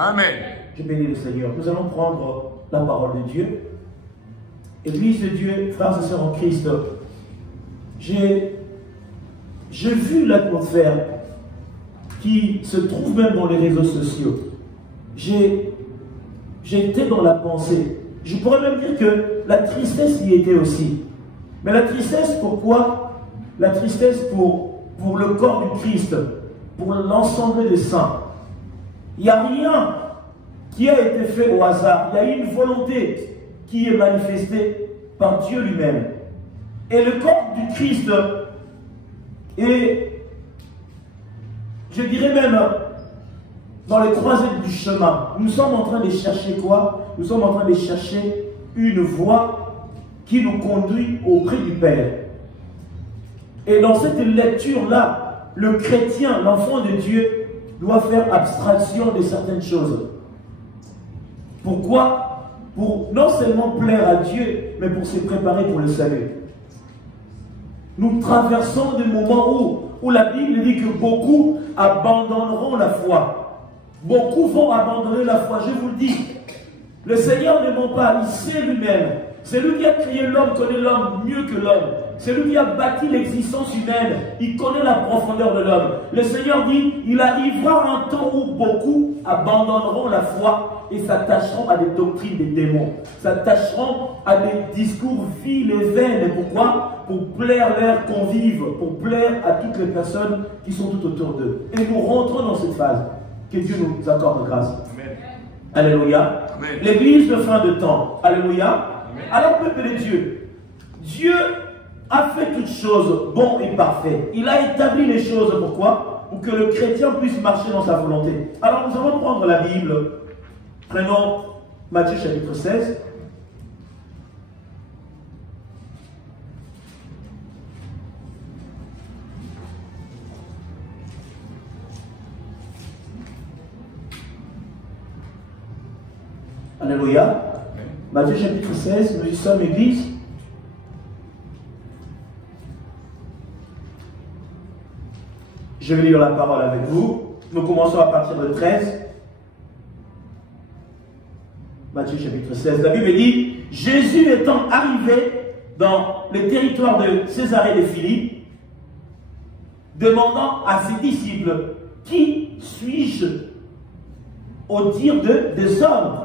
Amen. Je bénis le Seigneur. Nous allons prendre la parole de Dieu. Église de Dieu, frères et sœurs en Christ, j'ai vu l'atmosphère qui se trouve même dans les réseaux sociaux. J'ai été dans la pensée. Je pourrais même dire que la tristesse y était aussi. Mais la tristesse, pourquoi? La tristesse pour le corps du Christ, pour l'ensemble des saints. Il n'y a rien qui a été fait au hasard. Il y a une volonté qui est manifestée par Dieu lui-même. Et le corps du Christ est, je dirais même, dans les croisettes du chemin. Nous sommes en train de chercher quoi? Nous sommes en train de chercher une voie qui nous conduit auprès du Père. Et dans cette lecture-là, le chrétien, l'enfant de Dieu, doit faire abstraction de certaines choses. Pourquoi? Pour non seulement plaire à Dieu, mais pour se préparer pour le salut. Nous traversons des moments où la Bible dit que beaucoup abandonneront la foi. Beaucoup vont abandonner la foi. Je vous le dis, le Seigneur ne ment pas, il sait lui-même. C'est lui qui a créé l'homme, connaît l'homme mieux que l'homme. C'est lui qui a bâti l'existence humaine. Il connaît la profondeur de l'homme. Le Seigneur dit, il arrivera un temps où beaucoup abandonneront la foi et s'attacheront à des doctrines des démons. S'attacheront à des discours vils et vains. Pourquoi? Pour plaire leurs convives, pour plaire à toutes les personnes qui sont tout autour d'eux. Et nous rentrons dans cette phase. Que Dieu nous accorde grâce. Amen. Alléluia. L'église de fin de temps. Alléluia. Amen. Alors, peuple de Dieu, Dieu a fait toutes choses bon et parfait. Il a établi les choses, pourquoi? Pour que le chrétien puisse marcher dans sa volonté. Alors nous allons prendre la Bible. Prenons Matthieu chapitre 16. Alléluia. Matthieu chapitre 16, nous y sommes église. Je vais lire la parole avec vous. Nous commençons à partir de 13. Matthieu chapitre 16. La Bible dit, Jésus étant arrivé dans le territoire de Césarée de Philippe, demandant à ses disciples, qui suis-je au dire des hommes?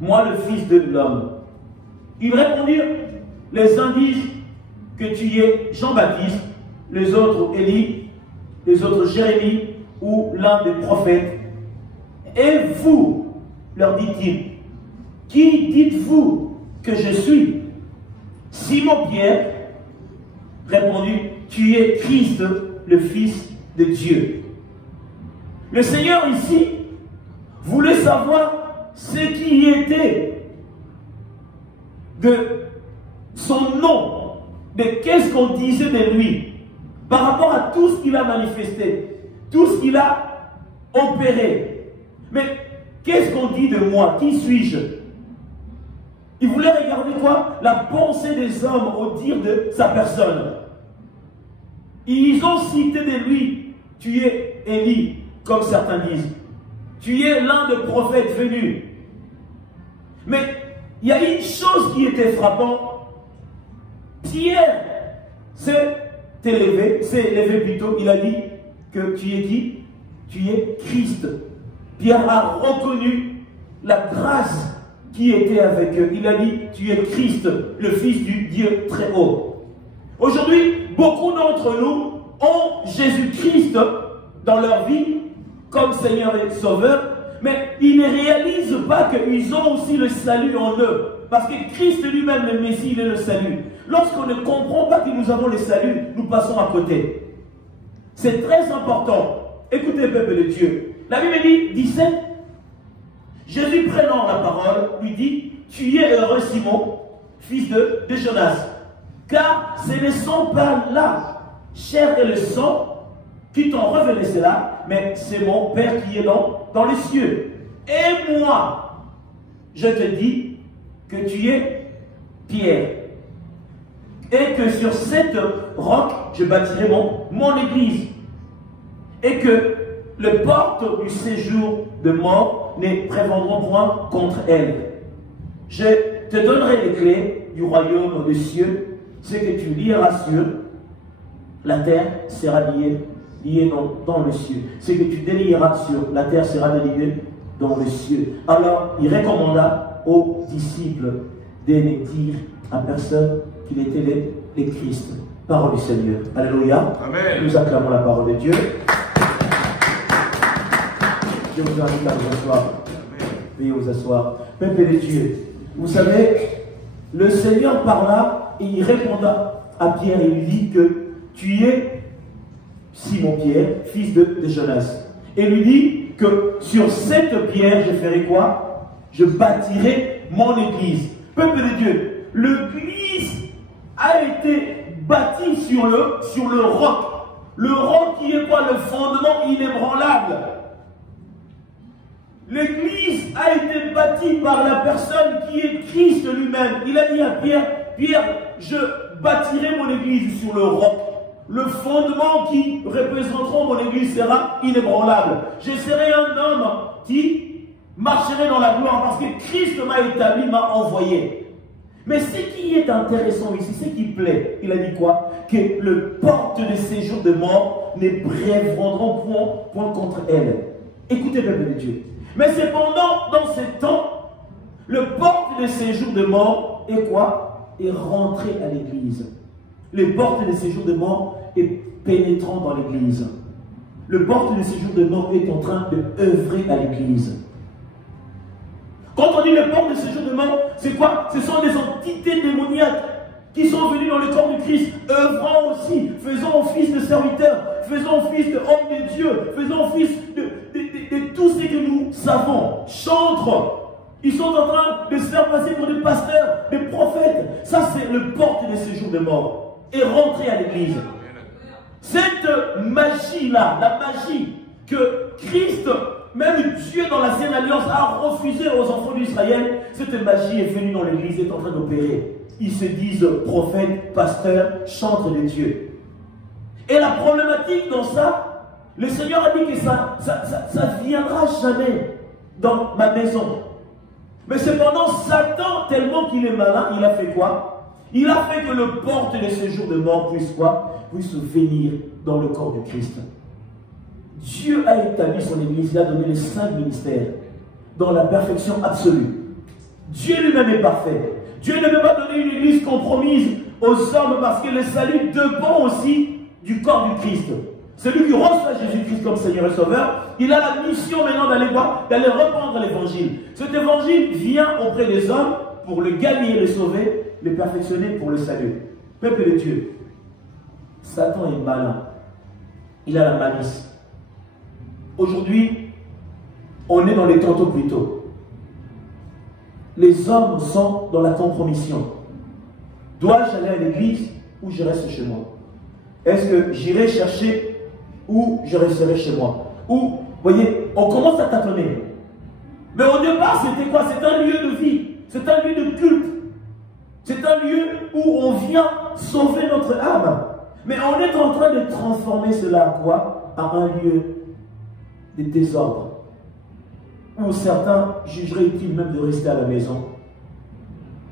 Moi, le Fils de l'homme. Ils répondirent, les uns disent que tu es Jean-Baptiste, les autres Élie, les autres Jérémie ou l'un des prophètes. Et vous, leur dit-il, qui dites-vous que je suis? Simon-Pierre répondit, tu es Christ, le Fils de Dieu. Le Seigneur ici voulait savoir ce qui était de son nom, de qu'est-ce qu'on disait de lui, par rapport à tout ce qu'il a manifesté, tout ce qu'il a opéré. Mais qu'est-ce qu'on dit de moi? Qui suis-je? Il voulait regarder quoi? La pensée des hommes au dire de sa personne. Ils ont cité de lui, tu es Élie, comme certains disent. Tu es l'un des prophètes venus. Mais il y a une chose qui était frappante. Pierre s'est levé plutôt, il a dit que tu es qui? Tu es Christ. Pierre a reconnu la grâce qui était avec eux. Il a dit, tu es Christ, le Fils du Dieu très haut. Aujourd'hui, beaucoup d'entre nous ont Jésus-Christ dans leur vie comme Seigneur et Sauveur, mais ils ne réalisent pas qu'ils ont aussi le salut en eux. Parce que Christ lui-même, le Messie, il est le salut. Lorsqu'on ne comprend pas que nous avons le salut, nous passons à côté. C'est très important. Écoutez, peuple de Dieu. La Bible dit, 17, Jésus prenant la parole, lui dit, tu es heureux Simon, fils de Jonas, car ce ne sont pas là, chair et le sang, qui t'ont révélé cela, mais c'est mon Père qui est dans les cieux. Et moi, je te dis que tu es Pierre, et que sur cette roc, je bâtirai mon église, et que les portes du séjour de mort ne prévendront point contre elle. Je te donnerai les clés du royaume des cieux. Ce que tu lieras sur la terre sera lié dans le ciel. Ce que tu délieras sur la terre sera délié dans le ciel. Alors il recommanda aux disciples de ne dire à personne qu'il était les Christ. Parole du Seigneur. Alléluia. Amen. Nous acclamons la parole de Dieu. Je vous invite à vous asseoir. Veuillez vous asseoir. Peuple de Dieu, vous savez, le Seigneur parla et il répondra à Pierre et lui dit que tu es Simon-Pierre, fils de Jonas. Et lui dit que sur cette pierre, je ferai quoi? Je bâtirai mon église. Peuple de Dieu, l'église a été bâtie sur le roc. Le roc qui est quoi? Le fondement inébranlable. L'église a été bâtie par la personne qui est Christ lui-même. Il a dit à Pierre, Pierre, je bâtirai mon église sur le roc. Le fondement qui représenteront mon église sera inébranlable. Je serai un homme qui marcherait dans la gloire parce que Christ m'a établi, m'a envoyé. Mais ce qui est intéressant ici, ce qui plaît, il a dit quoi? Que le porte de séjour de mort ne prévendront point contre elle. Écoutez, peuple de Dieu. Mais cependant, dans ce temps, le porte de séjour de mort est quoi? Est rentré à l'église. Le porte de séjour de mort est pénétrant dans l'église. Le porte de séjour de mort est en train de œuvrer à l'église. Quand on dit le porte de séjour de mort, c'est quoi? Ce sont des entités démoniaques qui sont venues dans le corps du Christ, œuvrant aussi, faisant office de serviteurs, faisant office de homme de Dieu, faisant office de tout ce que nous savons, chantres. Ils sont en train de se faire passer pour des pasteurs, des prophètes. Ça, c'est le porte de séjour de mort. Et rentrer à l'église. Cette magie-là, la magie que Christ, même Dieu dans l'ancienne alliance, a refusé aux enfants d'Israël, cette magie est venue dans l'église, est en train d'opérer. Ils se disent prophètes, pasteurs, chantres de Dieu. Et la problématique dans ça, le Seigneur a dit que ça viendra jamais dans ma maison. Mais cependant, Satan, tellement qu'il est malin, il a fait quoi? Il a fait que le porte de séjour de mort puisse quoi? Puisse venir dans le corps du Christ. Dieu a établi son église, il a donné les 5 ministères dans la perfection absolue. Dieu lui-même est parfait. Dieu ne peut pas donner une église compromise aux hommes parce que le salut dépend aussi du corps du Christ. Celui qui reçoit Jésus-Christ comme Seigneur et Sauveur, il a la mission maintenant d'aller voir, d'aller répandre l'évangile. Cet évangile vient auprès des hommes pour le gagner, le sauver, le perfectionner pour le salut. Peuple de Dieu, Satan est malin. Il a la malice. Aujourd'hui, on est dans les tantôt plus tôt. Les hommes sont dans la compromission. Dois-je aller à l'église ou je reste chez moi? Est-ce que j'irai chercher ou je resterai chez moi? Ou, vous voyez, on commence à tâtonner. Mais au départ, c'était quoi? C'est un lieu de vie. C'est un lieu de culte. C'est un lieu où on vient sauver notre âme. Mais on est en train de transformer cela à quoi? À un lieu de désordre. Où certains jugeraient utile même de rester à la maison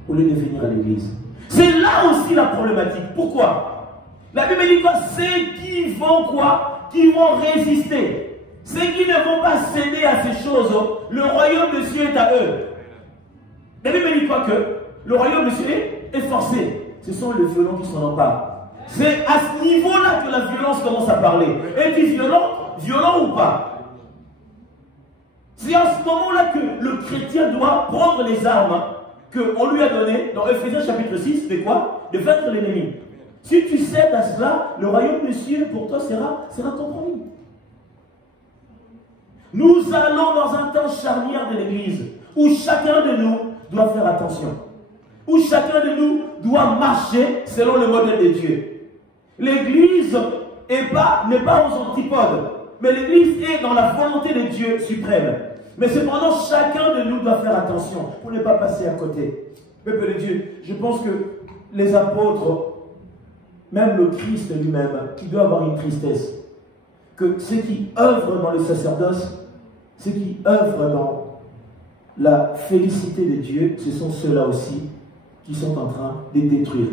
au lieu de venir à l'église. C'est là aussi la problématique. Pourquoi? La Bible dit quoi? Ceux qui vont quoi? Qui vont résister. Ceux qui ne vont pas céder à ces choses, le royaume de Dieu est à eux. La Bible dit quoi? Que le royaume de Dieu est forcé. Ce sont les violents qui s'en emparent. C'est à ce niveau-là que la violence commence à parler. Est-il violent ou pas? C'est à ce moment-là que le chrétien doit prendre les armes qu'on lui a données dans Ephésiens chapitre 6, de quoi? De vaincre l'ennemi. Si tu cèdes à cela, le royaume des cieux pour toi sera compromis. Nous allons dans un temps charnière de l'Église où chacun de nous doit faire attention. Où chacun de nous doit marcher selon le modèle de Dieu. L'Église n'est pas aux antipodes, mais l'Église est dans la volonté de Dieu suprême. Mais cependant, chacun de nous doit faire attention pour ne pas passer à côté. Peuple de Dieu, je pense que les apôtres, même le Christ lui-même, qui doit avoir une tristesse, que ceux qui œuvrent dans le sacerdoce ceux qui œuvrent dans la félicité de Dieu, ce sont ceux-là aussi qui sont en train de détruire.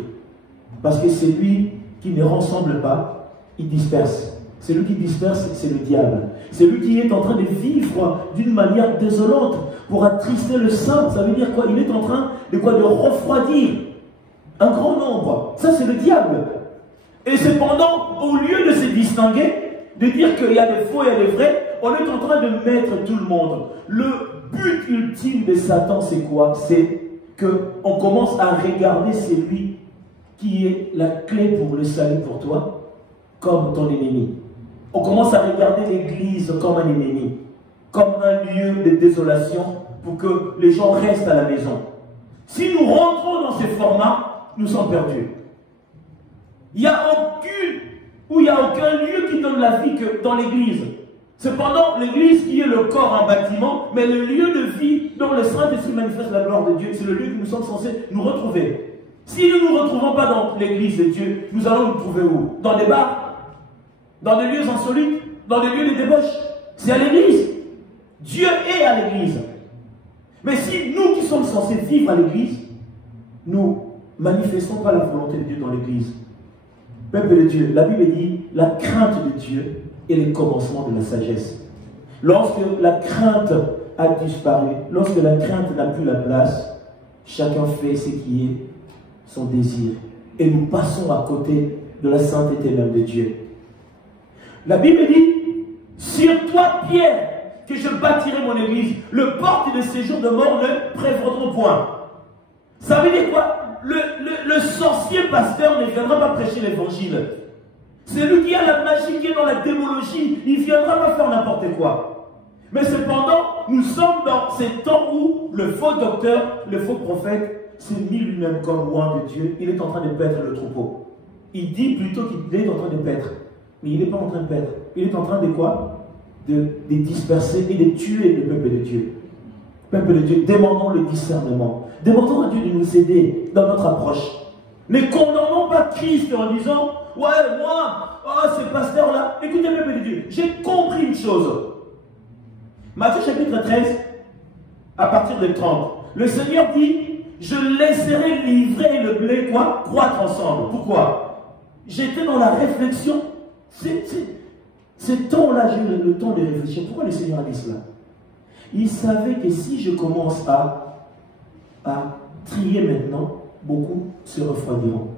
Parce que celui qui ne rassemble pas, il disperse. Celui qui disperse, c'est le diable. Celui qui est en train de vivre d'une manière désolante pour attrister le saint, ça veut dire quoi? Il est en train de quoi? De refroidir un grand nombre. Ça, c'est le diable. Et cependant, au lieu de se distinguer, de dire qu'il y a des faux et il y a des vrais, on est en train de mettre tout le monde. Le but ultime de Satan, c'est quoi? C'est qu'on commence à regarder celui qui est la clé pour le salut pour toi comme ton ennemi. On commence à regarder l'Église comme un ennemi, comme un lieu de désolation pour que les gens restent à la maison. Si nous rentrons dans ces formats, nous sommes perdus. Il n'y a aucun lieu qui donne la vie que dans l'Église. Cependant, l'Église qui est le corps en bâtiment, mais le lieu de vie dont le Saint-Esprit manifeste la gloire de Dieu, c'est le lieu que nous sommes censés nous retrouver. Si nous ne nous retrouvons pas dans l'Église de Dieu, nous allons nous trouver où? Dans des bars? Dans des lieux insolites? Dans des lieux de débauche? C'est à l'Église. Dieu est à l'Église. Mais si nous qui sommes censés vivre à l'Église, nous manifestons pas la volonté de Dieu dans l'Église. Peuple de Dieu, la Bible dit, la crainte de Dieu est le commencement de la sagesse. Lorsque la crainte a disparu, lorsque la crainte n'a plus la place, chacun fait ce qui est son désir. Et nous passons à côté de la sainteté même de Dieu. La Bible dit, sur toi, Pierre, que je bâtirai mon église, le porte de séjour de mort ne prévaudront point. Ça veut dire quoi? Le sorcier pasteur ne viendra pas prêcher l'évangile. Celui qui a la magie, qui est dans la démologie, il ne viendra pas faire n'importe quoi. Mais cependant, nous sommes dans ces temps où le faux docteur, le faux prophète, s'est mis lui-même comme roi de Dieu. Il est en train de paître le troupeau. Il dit plutôt qu'il est en train de paître. Mais il n'est pas en train de paître. Il est en train de quoi? De disperser et de tuer le peuple de Dieu. Peuple de Dieu, demandons le discernement. Demandons à Dieu de nous aider dans notre approche. Ne condamnons pas Christ en disant, ouais, moi, oh, ce pasteur-là. Écoutez, peuple de Dieu, j'ai compris une chose. Matthieu chapitre 13, à partir de 30. Le Seigneur dit, je laisserai l'ivraie et le blé, quoi, croître ensemble. Pourquoi? J'étais dans la réflexion. Ce temps-là, j'ai eu le temps de réfléchir. Pourquoi le Seigneur a dit cela? Il savait que si je commence à trier maintenant, beaucoup se refroidiront.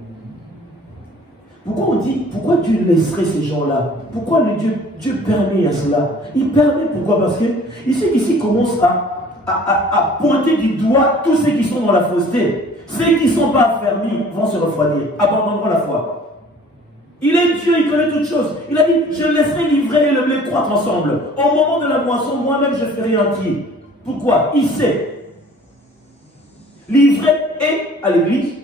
Pourquoi Dieu laisserait ces gens-là? Pourquoi Dieu permet à cela? Il permet, pourquoi? Parce que ici commence à pointer du doigt tous ceux qui sont dans la fausseté. Ceux qui ne sont pas affermis vont se refroidir, abandonneront la foi. Il est Dieu, il connaît toutes choses. Il a dit, je laisserai l'ivraie et le blé croître ensemble. Au moment de la moisson, moi-même, je ferai entier. Pourquoi? Il sait. L'ivraie est à l'église.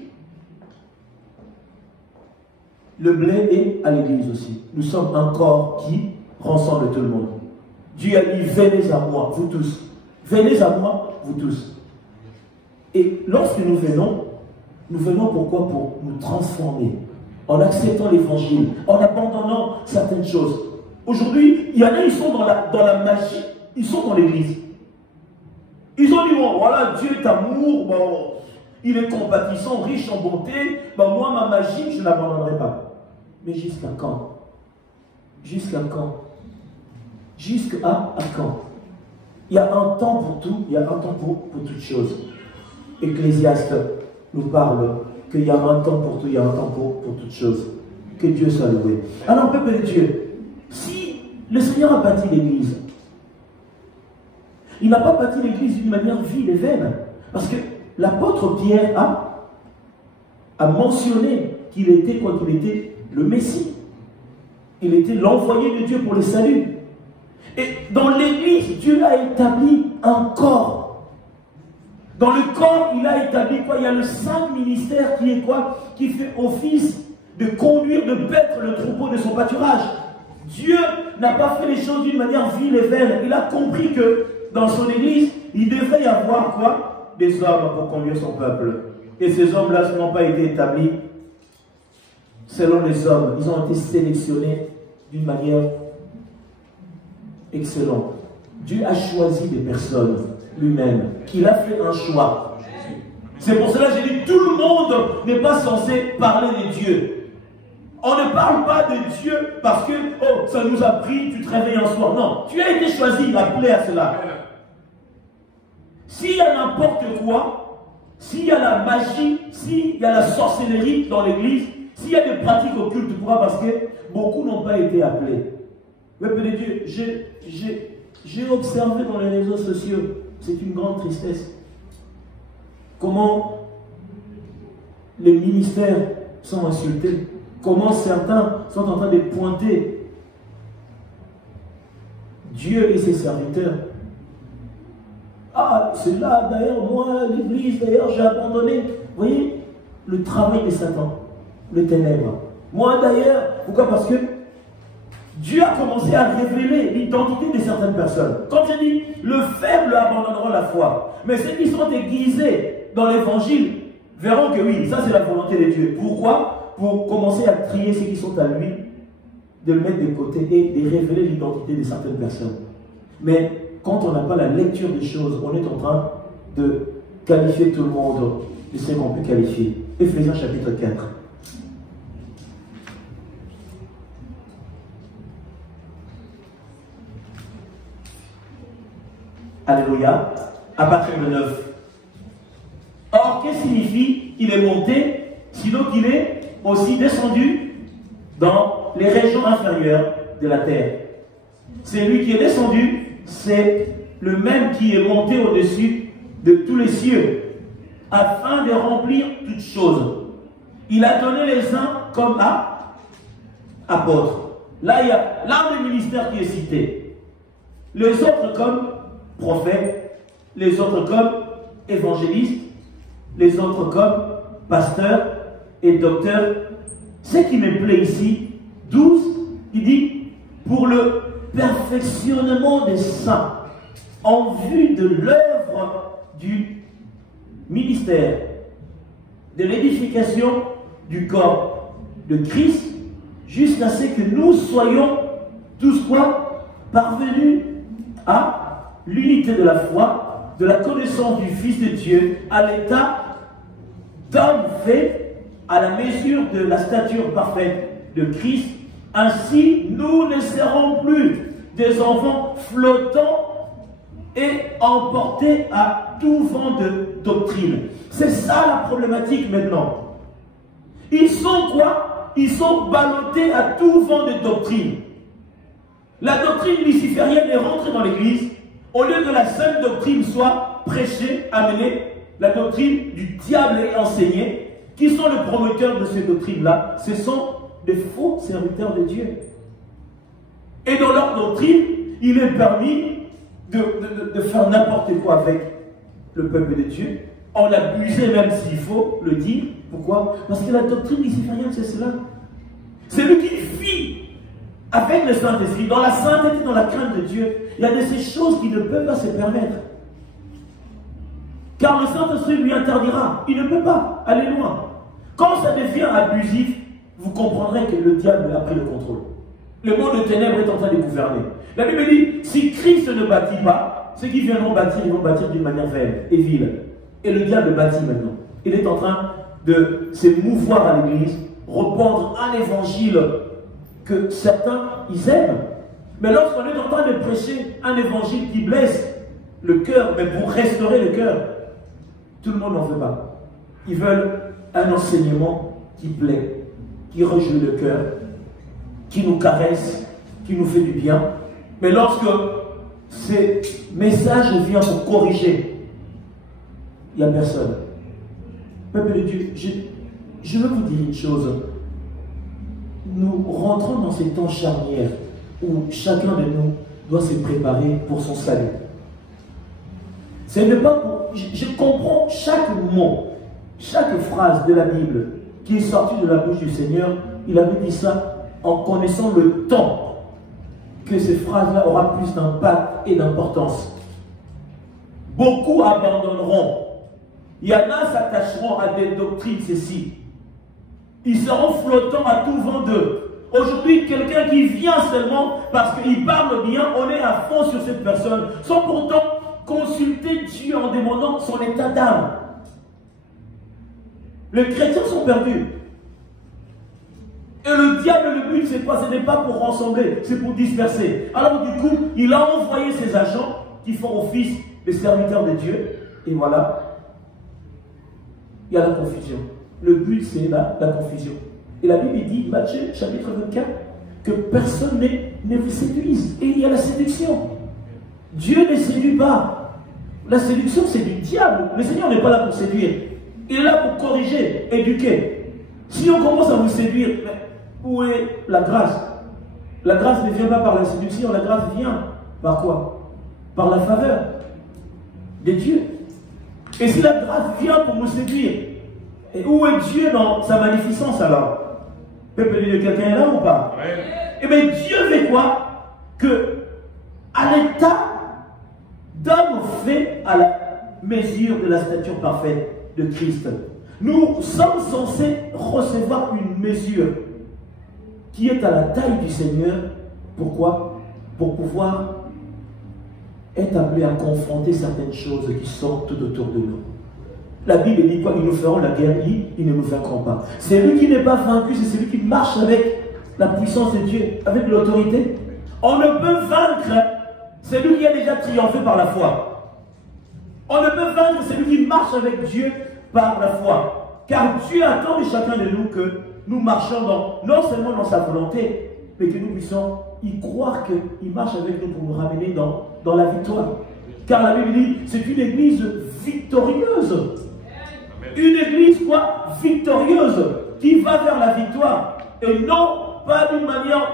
Le blé est à l'église aussi. Nous sommes un corps qui rassemble tout le monde. Dieu a dit, venez à moi, vous tous. Venez à moi, vous tous. Et lorsque nous venons pourquoi? Pour nous transformer. En acceptant l'évangile, en abandonnant certaines choses. Aujourd'hui, il y en a, ils sont dans la magie, ils sont dans l'église. Ils ont dit, bon, voilà, Dieu est amour, bon, il est compatissant, riche en bonté, ben moi, ma magie, je ne l'abandonnerai pas. Mais jusqu'à quand? Jusqu'à quand? Jusqu'à quand? Il y a un temps pour tout, il y a un temps pour toutes choses. Ecclésiaste nous parle qu'il y a un temps pour tout, il y a un temps pour toutes choses. Que Dieu soit loué. Alors, peuple de Dieu, si le Seigneur a bâti l'église, il n'a pas bâti l'église d'une manière vile et vaine. Parce que l'apôtre Pierre a mentionné qu'il était quoi? Qu'il était le Messie. Il était l'envoyé de Dieu pour le salut. Et dans l'église, Dieu a établi un corps. Dans le corps, il a établi quoi? Il y a le saint ministère qui est quoi? Qui fait office de conduire, de paître le troupeau de son pâturage. Dieu n'a pas fait les choses d'une manière vile et vaine. Il a compris que dans son église, il devrait y avoir quoi? Des hommes pour conduire son peuple. Et ces hommes-là n'ont pas été établis selon les hommes. Ils ont été sélectionnés d'une manière excellente. Dieu a choisi des personnes lui-même, qu'il a fait un choix. C'est pour cela que j'ai dit, tout le monde n'est pas censé parler de Dieu. On ne parle pas de Dieu parce que, oh, ça nous a pris, tu te réveilles un soir. Non, tu as été choisi, appelé à cela. S'il y a n'importe quoi, s'il y a la magie, s'il y a la sorcellerie dans l'église, s'il y a des pratiques occultes, pourquoi? Parce que beaucoup n'ont pas été appelés. Mais Père de Dieu, j'ai observé dans les réseaux sociaux, c'est une grande tristesse, comment les ministères sont insultés, comment certains sont en train de pointer Dieu et ses serviteurs. Ah, c'est là, d'ailleurs, moi, l'église, d'ailleurs, j'ai abandonné. Vous voyez, le travail de Satan, le ténèbre. Moi, d'ailleurs, pourquoi? Parce que Dieu a commencé à révéler l'identité de certaines personnes. Quand il dit, le faible abandonnera la foi. Mais ceux qui sont aiguisés dans l'évangile verront que oui, ça c'est la volonté de Dieu. Pourquoi? Pour commencer à trier ceux qui sont à lui, de le mettre de côté et de révéler l'identité de certaines personnes. Mais quand on n'a pas la lecture des choses, on est en train de qualifier tout le monde de ce qu'on peut qualifier. Éphésiens chapitre 4. Alléluia. À partir de 9. Or, qu'est-ce que signifie il est monté, sinon qu'il est aussi descendu dans les régions inférieures de la terre? C'est lui qui est descendu, c'est le même qui est monté au-dessus de tous les cieux, afin de remplir toutes choses. Il a donné les uns comme apôtres. Là, il y a l'un des ministères qui est cité. Les autres comme prophètes, les autres comme évangélistes, les autres comme pasteurs et docteurs. Ce qui me plaît ici, 12, il dit, pour le perfectionnement des saints, en vue de l'œuvre du ministère, de l'édification du corps de Christ, jusqu'à ce que nous soyons tous quoi? Parvenus à l'unité de la foi, de la connaissance du Fils de Dieu, à l'état d'homme fait à la mesure de la stature parfaite de Christ. Ainsi, nous ne serons plus des enfants flottants et emportés à tout vent de doctrine. C'est ça la problématique maintenant. Ils sont quoi? Ils sont ballottés à tout vent de doctrine. La doctrine luciférienne est rentrée dans l'église. Au lieu que la sainte doctrine soit prêchée, amenée, la doctrine du diable est enseignée. Qui sont les promoteurs de ces doctrines-là? Ce sont des faux serviteurs de Dieu. Et dans leur doctrine, il est permis de faire n'importe quoi avec le peuple de Dieu. En abuser même s'il faut le dire. Pourquoi? Parce que la doctrine luciférienne, c'est cela. C'est lui qui vit avec le Saint-Esprit, dans la sainteté, dans la crainte de Dieu. Il y a de ces choses qui ne peuvent pas se permettre. Car le Saint-Esprit lui interdira. Il ne peut pas aller loin. Quand ça devient abusif, vous comprendrez que le diable a pris le contrôle. Le monde de ténèbres est en train de gouverner. La Bible dit, si Christ ne bâtit pas, ceux qui viendront bâtir, ils vont bâtir d'une manière vaine et vile. Et le diable bâtit maintenant. Il est en train de se mouvoir à l'église, répandre un évangile que certains, ils aiment. Mais lorsqu'on est en train de prêcher un évangile qui blesse le cœur, mais pour restaurer le cœur, tout le monde n'en veut pas. Ils veulent un enseignement qui plaît, qui réjouit le cœur, qui nous caresse, qui nous fait du bien. Mais lorsque ces messages viennent pour corriger, il n'y a personne. Peuple de Dieu, je veux vous dire une chose. Nous rentrons dans ces temps charnières où chacun de nous doit se préparer pour son salut. Ce n'est pas pour... Je comprends chaque mot, chaque phrase de la Bible qui est sortie de la bouche du Seigneur. Il avait dit ça en connaissant le temps que ces phrases-là auront plus d'impact et d'importance. Beaucoup abandonneront. Il y en a s'attacheront à des doctrines, ceci. Ils seront flottants à tout vent de Aujourd'hui, quelqu'un qui vient seulement parce qu'il parle bien, on est à fond sur cette personne, sans pourtant consulter Dieu en demandant son état d'âme. Les chrétiens sont perdus. Et le diable, le but, c'est quoi? Ce n'est pas pour rassembler, c'est pour disperser. Alors du coup, il a envoyé ses agents qui font office de serviteurs de Dieu. Et voilà, il y a la confusion. Le but, c'est la confusion. Et la Bible dit, Matthieu, chapitre 24, que personne ne vous séduise. Et il y a la séduction. Dieu ne séduit pas. La séduction, c'est du diable. Le Seigneur n'est pas là pour séduire. Il est là pour corriger, éduquer. Si on commence à vous séduire, où est la grâce? La grâce ne vient pas par la séduction, la grâce vient par quoi? Par la faveur de Dieu. Et si la grâce vient pour nous séduire, et où est Dieu dans sa magnificence alors? Peuple de quelqu'un est là ou pas? Ouais. Eh bien Dieu fait quoi? Que à l'état d'homme fait à la mesure de la stature parfaite de Christ, nous sommes censés recevoir une mesure qui est à la taille du Seigneur. Pourquoi? Pour pouvoir être appelé à confronter certaines choses qui sont tout autour de nous. La Bible dit quoi? Ils nous feront la guerre, ils ne nous vaincront pas. Celui qui n'est pas vaincu, c'est celui qui marche avec la puissance de Dieu, avec l'autorité. On ne peut vaincre celui qui a déjà triomphé par la foi. On ne peut vaincre celui qui marche avec Dieu par la foi. Car Dieu attend de chacun de nous que nous marchions non seulement dans sa volonté, mais que nous puissions y croire qu'il marche avec nous pour nous ramener dans la victoire. Car la Bible dit, c'est une église victorieuse. Une église quoi? Victorieuse, qui va vers la victoire. Et non pas d'une manière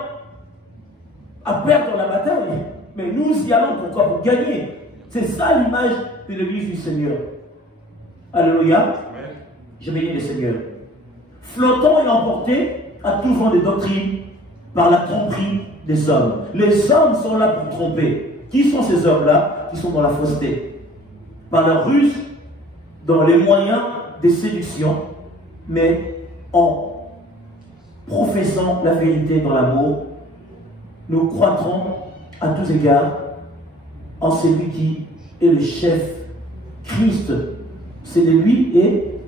à perdre la bataille, mais nous y allons pourquoi? Pour gagner. C'est ça l'image de l'église du Seigneur. Alléluia. Je bénis le Seigneur. Flottant et emporté à tout vent de doctrine par la tromperie des hommes. Les hommes sont là pour tromper. Qui sont ces hommes-là? Qui sont dans la fausseté. Par leur ruse, dans les moyens de séduction, mais en professant la vérité dans l'amour, nous croîtrons à tous égards en celui qui est le chef, Christ. C'est de lui et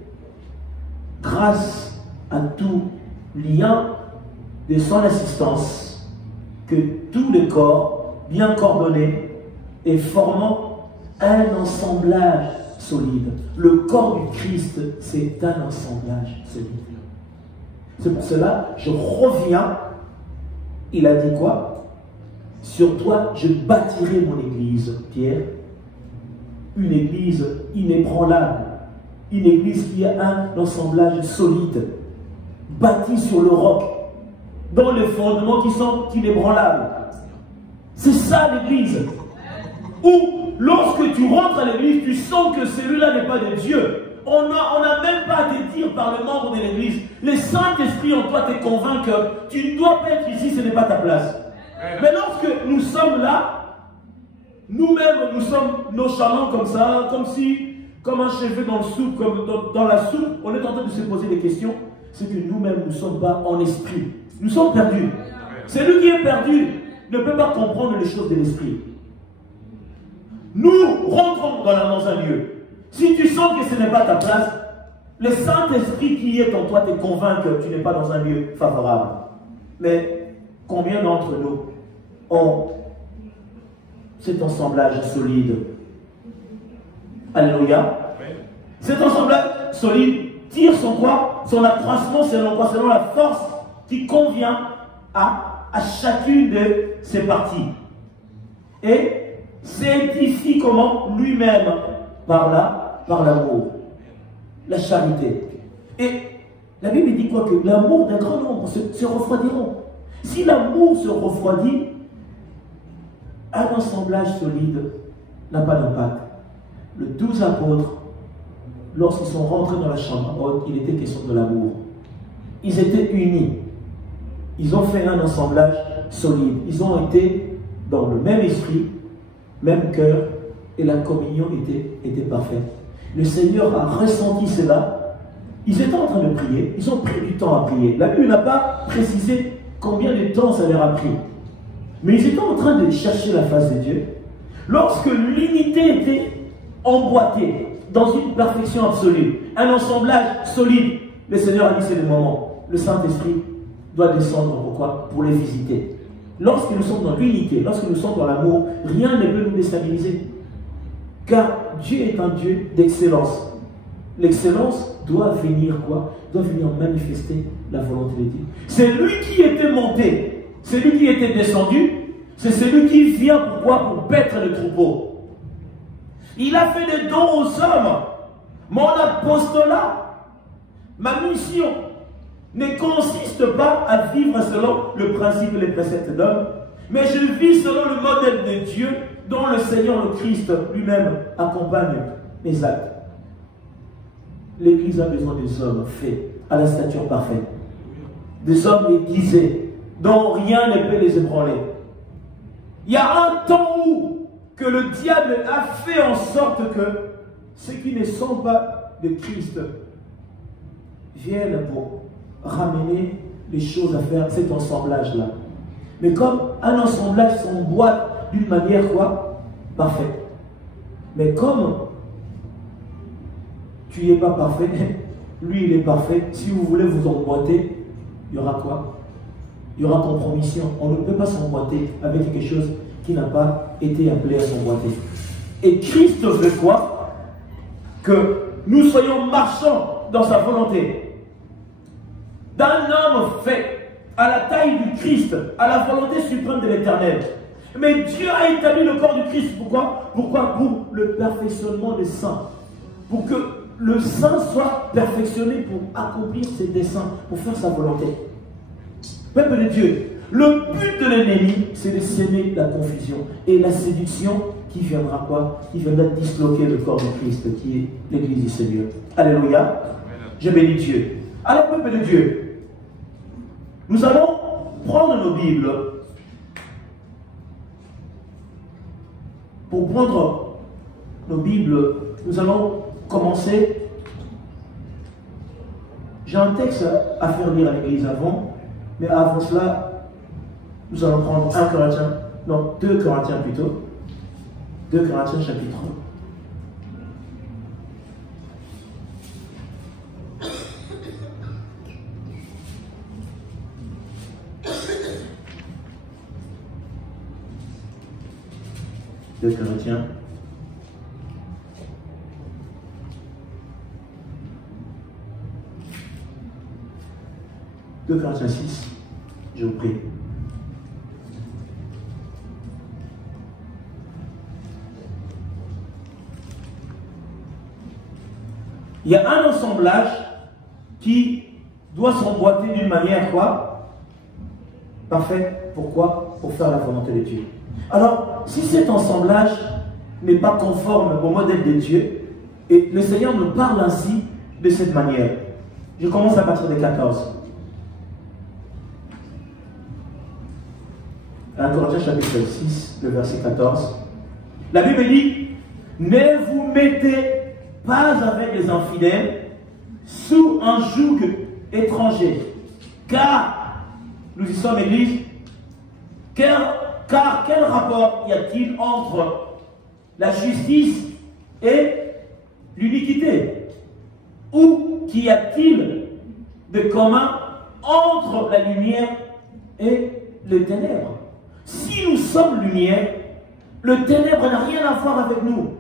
grâce à tout lien de son assistance que tout le corps, bien coordonné et formant un assemblage solide. Le corps du Christ, c'est un assemblage solide. C'est pour cela, je reviens. Il a dit quoi? Sur toi, je bâtirai mon église, Pierre. Une église inébranlable. Une église qui a un assemblage solide, bâti sur le roc, dont les fondements qui sont inébranlables. C'est ça l'église. Où, lorsque tu rentres à l'église, tu sens que celui-là n'est pas de Dieu. On n'a même pas à te dire par le membre de l'église. Le Saint-Esprit en toi te convainc que tu ne dois pas être ici, ce n'est pas ta place. Mais lorsque nous sommes là, nous-mêmes, nous sommes nonchalants comme ça, comme un cheveu dans le soupe, comme dans la soupe, on est en train de se poser des questions. C'est que nous-mêmes, nous ne sommes pas en esprit. Nous sommes perdus. Celui qui est perdu ne peut pas comprendre les choses de l'esprit. Nous rentrons dans un lieu. Si tu sens que ce n'est pas ta place, le Saint-Esprit qui est en toi te convainc que tu n'es pas dans un lieu favorable. Mais combien d'entre nous ont cet assemblage solide? Alléluia. Cet assemblage solide tire son quoi? Son accroissement selon quoi? Selon la force qui convient à chacune de ses parties. Et s'édifie comment? Lui-même par l'amour, la charité. Et la Bible dit quoi? Que l'amour d'un grand nombre se refroidiront. Si l'amour se refroidit, un assemblage solide n'a pas d'impact. Les 12 apôtres, lorsqu'ils sont rentrés dans la chambre haute, il était question de l'amour. Ils étaient unis. Ils ont fait un assemblage solide. Ils ont été dans le même esprit, même cœur, et la communion était parfaite. Le Seigneur a ressenti cela. Ils étaient en train de prier. Ils ont pris du temps à prier. La Bible n'a pas précisé combien de temps ça leur a pris. Mais ils étaient en train de chercher la face de Dieu. Lorsque l'unité était emboîtée dans une perfection absolue, un assemblage solide, le Seigneur a dit c'est le moment. Le Saint-Esprit doit descendre. Pourquoi? Pour les visiter. Lorsque nous sommes dans l'unité, lorsque nous sommes dans l'amour, rien ne peut nous déstabiliser. Car Dieu est un Dieu d'excellence. L'excellence doit venir quoi? Doit venir manifester la volonté de Dieu. C'est lui qui était monté, c'est lui qui était descendu, c'est celui qui vient pourquoi? Pour paître le troupeau. Il a fait des dons aux hommes. Mon apostolat, ma mission ne consiste pas à vivre selon le principe et les préceptes d'hommes, mais je vis selon le modèle de Dieu dont le Seigneur le Christ lui-même accompagne mes actes. L'Église a besoin des hommes faits à la stature parfaite, des hommes aiguisés dont rien ne peut les ébranler. Il y a un temps où que le diable a fait en sorte que ceux qui ne sont pas de Christ viennent pour ramener les choses à faire cet assemblage-là. Mais comme un assemblage s'emboîte d'une manière quoi? Parfaite. Mais comme tu n'es pas parfait, lui il est parfait, si vous voulez vous emboîter, il y aura quoi? Il y aura compromission. On ne peut pas s'emboîter avec quelque chose qui n'a pas été appelé à s'emboîter. Et Christ veut quoi? Que nous soyons marchands dans sa volonté. D'un homme fait à la taille du Christ, à la volonté suprême de l'Éternel. Mais Dieu a établi le corps du Christ. Pourquoi? Pourquoi? Pour le perfectionnement des saints. Pour que le saint soit perfectionné pour accomplir ses desseins, pour faire sa volonté. Peuple de Dieu, le but de l'ennemi, c'est de s'aimer la confusion et la séduction qui viendra quoi? Qui viendra disloquer le corps de Christ, qui est l'Église du Seigneur. Alléluia. Je bénis Dieu. Alors, peuple de Dieu, nous allons prendre nos Bibles. Pour prendre nos Bibles, nous allons commencer. J'ai un texte à faire lire à l'église avant, mais avant cela, nous allons prendre 2 Corinthiens plutôt. 2 Corinthiens chapitre 1. 2 Corinthiens. De Corinthiens 6, je vous prie. Il y a un assemblage qui doit s'emboîter d'une manière quoi? Parfaite. Pourquoi? Pour faire la volonté de Dieu. Alors, si cet assemblage n'est pas conforme au modèle de Dieu, et le Seigneur nous parle ainsi de cette manière. Je commence à partir des 14. 1 Corinthiens chapitre 6, le verset 14. La Bible dit, ne vous mettez pas avec les infidèles sous un joug étranger, car nous y sommes église, car quel rapport y a-t-il entre la justice et l'iniquité? Ou qu'y a-t-il de commun entre la lumière et les ténèbres? Si nous sommes lumière, le ténèbre n'a rien à voir avec nous.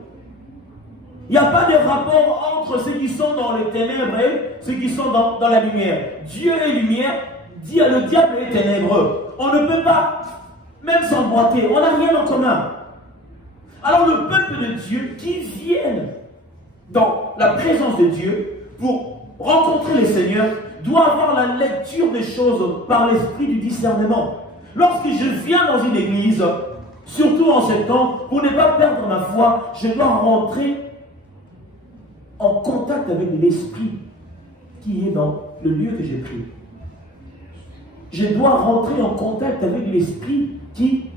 Il n'y a pas de rapport entre ceux qui sont dans les ténèbres et ceux qui sont dans la lumière. Dieu est lumière, le diable est ténébreux. On ne peut pas même s'emboîter, on n'a rien en commun. Alors le peuple de Dieu qui vient dans la présence de Dieu pour rencontrer le Seigneur doit avoir la lecture des choses par l'esprit du discernement. Lorsque je viens dans une église, surtout en ce temps, pour ne pas perdre ma foi, je dois rentrer en contact avec l'esprit qui est dans le lieu que j'ai pris. Je dois rentrer en contact avec l'esprit qui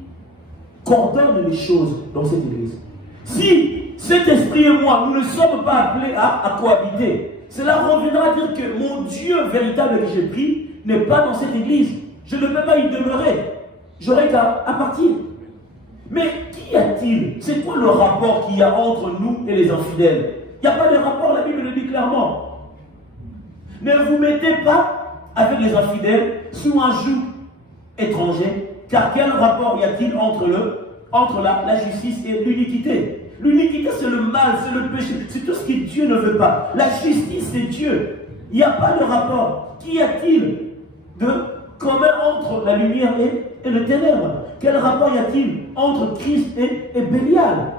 coordonne les choses dans cette église. Si cet esprit et moi, nous ne sommes pas appelés à cohabiter, cela reviendra à dire que mon Dieu véritable que j'ai pris n'est pas dans cette église. Je ne peux pas y demeurer. J'aurai qu'à partir. Mais qu'y a-t-il? C'est quoi le rapport qu'il y a entre nous et les infidèles? Il n'y a pas de rapport, la Bible le dit clairement. Ne vous mettez pas avec les infidèles sous un joug étranger, car quel rapport y a-t-il entre la justice et l'iniquité? L'iniquité, c'est le mal, c'est le péché, c'est tout ce que Dieu ne veut pas. La justice, c'est Dieu. Il n'y a pas de rapport. Qu'y a-t-il de commun entre la lumière et le ténèbre? Quel rapport y a-t-il entre Christ et Bélial?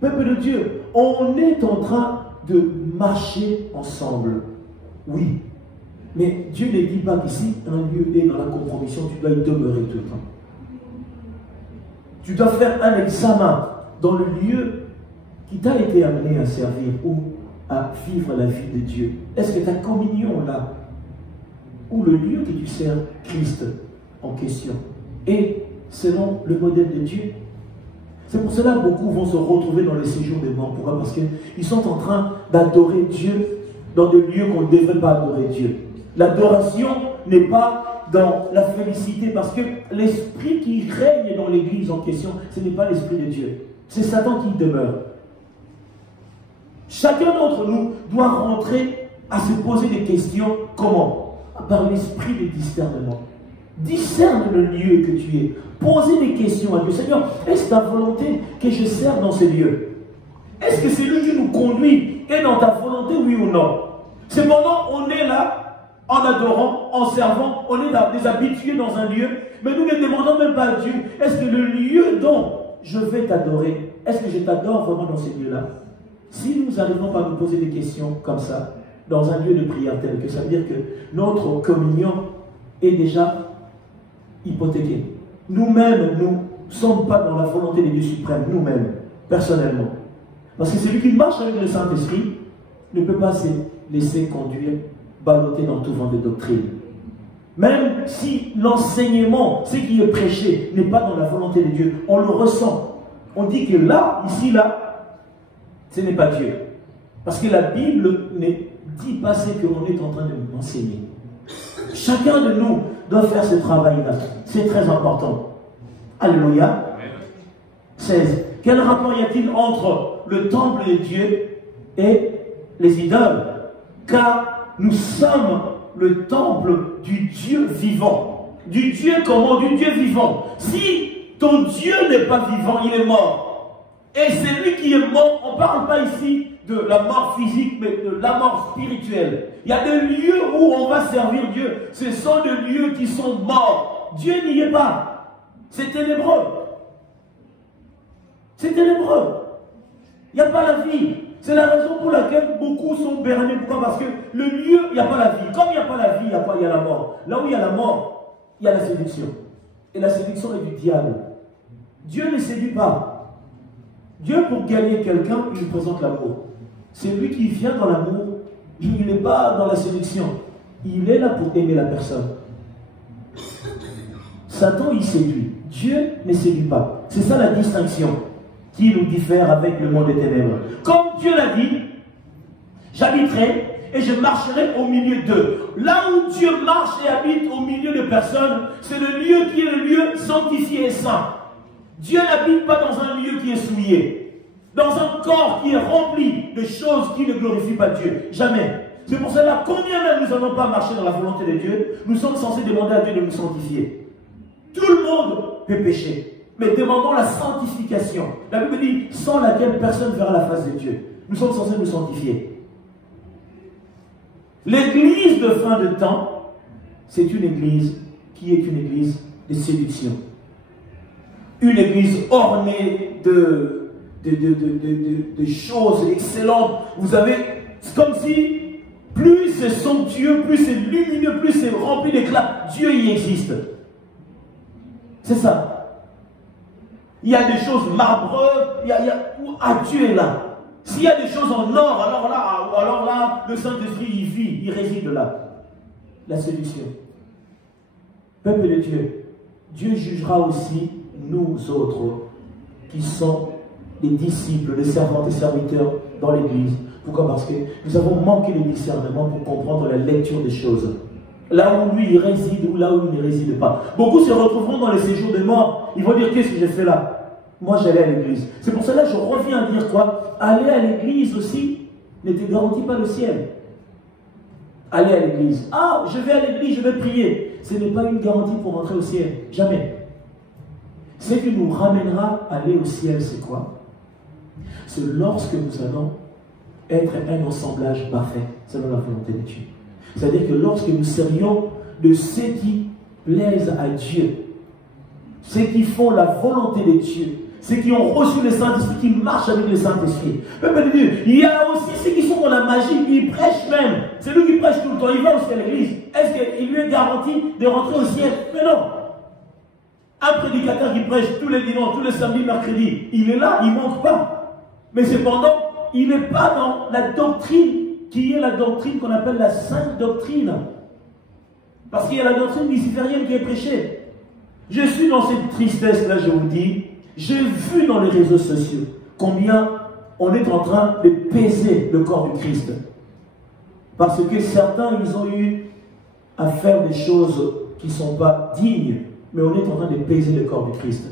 Peuple de Dieu, on est en train de marcher ensemble. Oui. Mais Dieu ne dit pas qu'ici, un lieu est dans la compromission, tu dois y demeurer tout le temps. Tu dois faire un examen dans le lieu qui t'a été amené à servir ou à vivre la vie de Dieu. Est-ce que ta communion là, ou le lieu que tu sers Christ en question, est selon le modèle de Dieu? C'est pour cela que beaucoup vont se retrouver dans les séjours des morts. Pourquoi? Parce qu'ils sont en train d'adorer Dieu dans des lieux qu'on ne devrait pas adorer Dieu. L'adoration n'est pas dans la félicité, parce que l'esprit qui règne dans l'église en question, ce n'est pas l'esprit de Dieu. C'est Satan qui y demeure. Chacun d'entre nous doit rentrer à se poser des questions. Comment? Par l'esprit de discernement. Discerne le lieu que tu es. Posez des questions à Dieu. Seigneur, est-ce ta volonté que je sers dans ce lieu? Est-ce que c'est lui qui nous conduit et dans ta volonté, oui ou non? C'est pendant on est là, en adorant, en servant, on est des habitués dans un lieu, mais nous ne demandons même pas à Dieu, est-ce que le lieu dont je vais t'adorer, est-ce que je t'adore vraiment dans ce lieu-là? Si nous n'arrivons pas à nous poser des questions comme ça, dans un lieu de prière tel que, ça veut dire que notre communion est déjà hypothéquée. Nous-mêmes, nous ne sommes pas dans la volonté de Dieu suprême, nous-mêmes, personnellement. Parce que celui qui marche avec le Saint-Esprit ne peut pas se laisser conduire, balloter dans tout vent de doctrine. Même si l'enseignement, ce qui est prêché, n'est pas dans la volonté de Dieu, on le ressent. On dit que là, ici, là, ce n'est pas Dieu. Parce que la Bible ne dit pas ce que l'on est en train de nous enseigner. Chacun de nous doit faire ce travail-là. C'est très important. Alléluia. 16. Quel rapport y a-t-il entre le temple de Dieu et les idoles? Car nous sommes le temple du Dieu vivant. Du Dieu comment? Du Dieu vivant. Si ton Dieu n'est pas vivant, il est mort. Et c'est lui qui est mort. On ne parle pas ici de la mort physique, mais de la mort spirituelle. Il y a des lieux où on va servir Dieu. Ce sont des lieux qui sont morts. Dieu n'y est pas. C'est ténébreux. C'est ténébreux. Il n'y a pas la vie. C'est la raison pour laquelle beaucoup sont bernés. Pourquoi? Parce que le lieu, il n'y a pas la vie. Comme il n'y a pas la vie, il y a la mort. Là où il y a la mort, il y a la séduction. Et la séduction est du diable. Dieu ne séduit pas. Dieu, pour gagner quelqu'un, il lui présente l'amour. C'est lui qui vient dans l'amour. Il n'est pas dans la séduction. Il est là pour aimer la personne. Satan, il séduit. Dieu ne séduit pas. C'est ça la distinction qui nous diffère avec le monde des ténèbres. Comme Dieu l'a dit, j'habiterai et je marcherai au milieu d'eux. Là où Dieu marche et habite au milieu de personnes, c'est le lieu qui est le lieu sanctifié et saint. Dieu n'habite pas dans un lieu qui est souillé, dans un corps qui est rempli de choses qui ne glorifient pas Dieu. Jamais. C'est pour cela, combien même nous n'allons pas marcher dans la volonté de Dieu, nous sommes censés demander à Dieu de nous sanctifier. Tout le monde peut pécher. Mais demandons la sanctification. La Bible dit, sans laquelle personne ne verra la face de Dieu. Nous sommes censés nous sanctifier. L'église de fin de temps, c'est une église qui est une église de séduction. Une église ornée de choses excellentes. Vous avez, c'est comme si, plus c'est somptueux, plus c'est lumineux, plus c'est rempli d'éclat, Dieu y existe. C'est ça. Il y a des choses marbreuses, Dieu est là. S'il y a des choses en or, alors là, le Saint-Esprit y vit, il réside là. La séduction. Peuple de Dieu, Dieu jugera aussi nous autres, qui sont les disciples, les servantes et serviteurs dans l'Église. Pourquoi? Parce que nous avons manqué le discernement pour comprendre la lecture des choses. là où lui il réside ou là où il ne réside pas. Beaucoup se retrouveront dans les séjours de mort. Ils vont dire, qu'est-ce que j'ai fait là? Moi j'allais à l'église. C'est pour cela que je reviens à dire quoi? Aller à l'église aussi ne te garantit pas le ciel. Aller à l'église. Ah, je vais à l'église, je vais prier. Ce n'est pas une garantie pour entrer au ciel. Jamais. Ce qui nous ramènera à aller au ciel, c'est quoi? C'est lorsque nous allons être un assemblage parfait, selon la volonté de Dieu. C'est-à-dire que lorsque nous serions de ceux qui plaisent à Dieu, ceux qui font la volonté de Dieu, ceux qui ont reçu le Saint-Esprit, qui marchent avec le Saint-Esprit. Peuple de Dieu, il y a aussi ceux qui sont dans la magie, ils prêchent même. C'est lui qui prêche tout le temps, il va aussi à l'église. Est-ce qu'il lui est garanti de rentrer au ciel? Mais non. Un prédicateur qui prêche tous les dimanches, tous les samedis, mercredis, il est là, il ne manque pas. Mais cependant, il n'est pas dans la doctrine qui est la doctrine qu'on appelle la sainte doctrine. Parce qu'il y a la doctrine luciférienne qui est prêchée. Je suis dans cette tristesse-là, je vous dis. J'ai vu dans les réseaux sociaux combien on est en train de peser le corps du Christ. Parce que certains, ils ont eu à faire des choses qui ne sont pas dignes. Mais on est en train de peser le corps du Christ.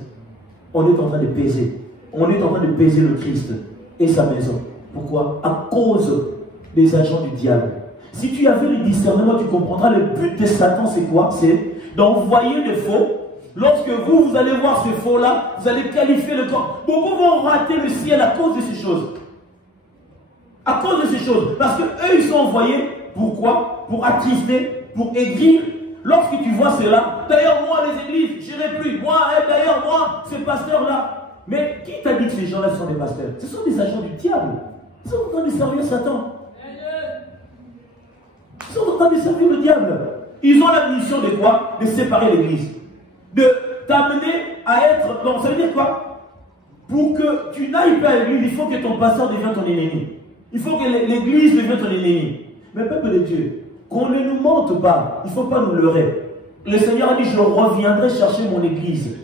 On est en train de peser. On est en train de peser le Christ et sa maison. Pourquoi? À cause des agents du diable. Si tu avais le discernement, tu comprendras le but de Satan, c'est quoi? C'est d'envoyer des faux. Lorsque vous allez voir ces faux-là, vous allez qualifier le corps. Beaucoup vont rater le ciel à cause de ces choses. À cause de ces choses. Parce qu'eux, ils sont envoyés. Pourquoi? Pour attrister, pour aigrir. Lorsque tu vois cela, d'ailleurs, moi, les églises, je n'irai plus. Moi, d'ailleurs, moi, ces pasteurs-là. Mais qui t'a dit que ces gens-là sont des pasteurs? Ce sont des agents du diable. Ils sont en train de servir Satan. Ils sont en train de servir le diable. Ils ont la mission de quoi? De séparer l'église. De t'amener à être... Donc, ça veut dire quoi? Pour que tu n'ailles pas à l'église, il faut que ton pasteur devienne ton ennemi. Il faut que l'église devienne ton ennemi. Mais peuple de Dieu, qu'on ne nous mente pas, il ne faut pas nous leurrer. Le Seigneur a dit, je reviendrai chercher mon église.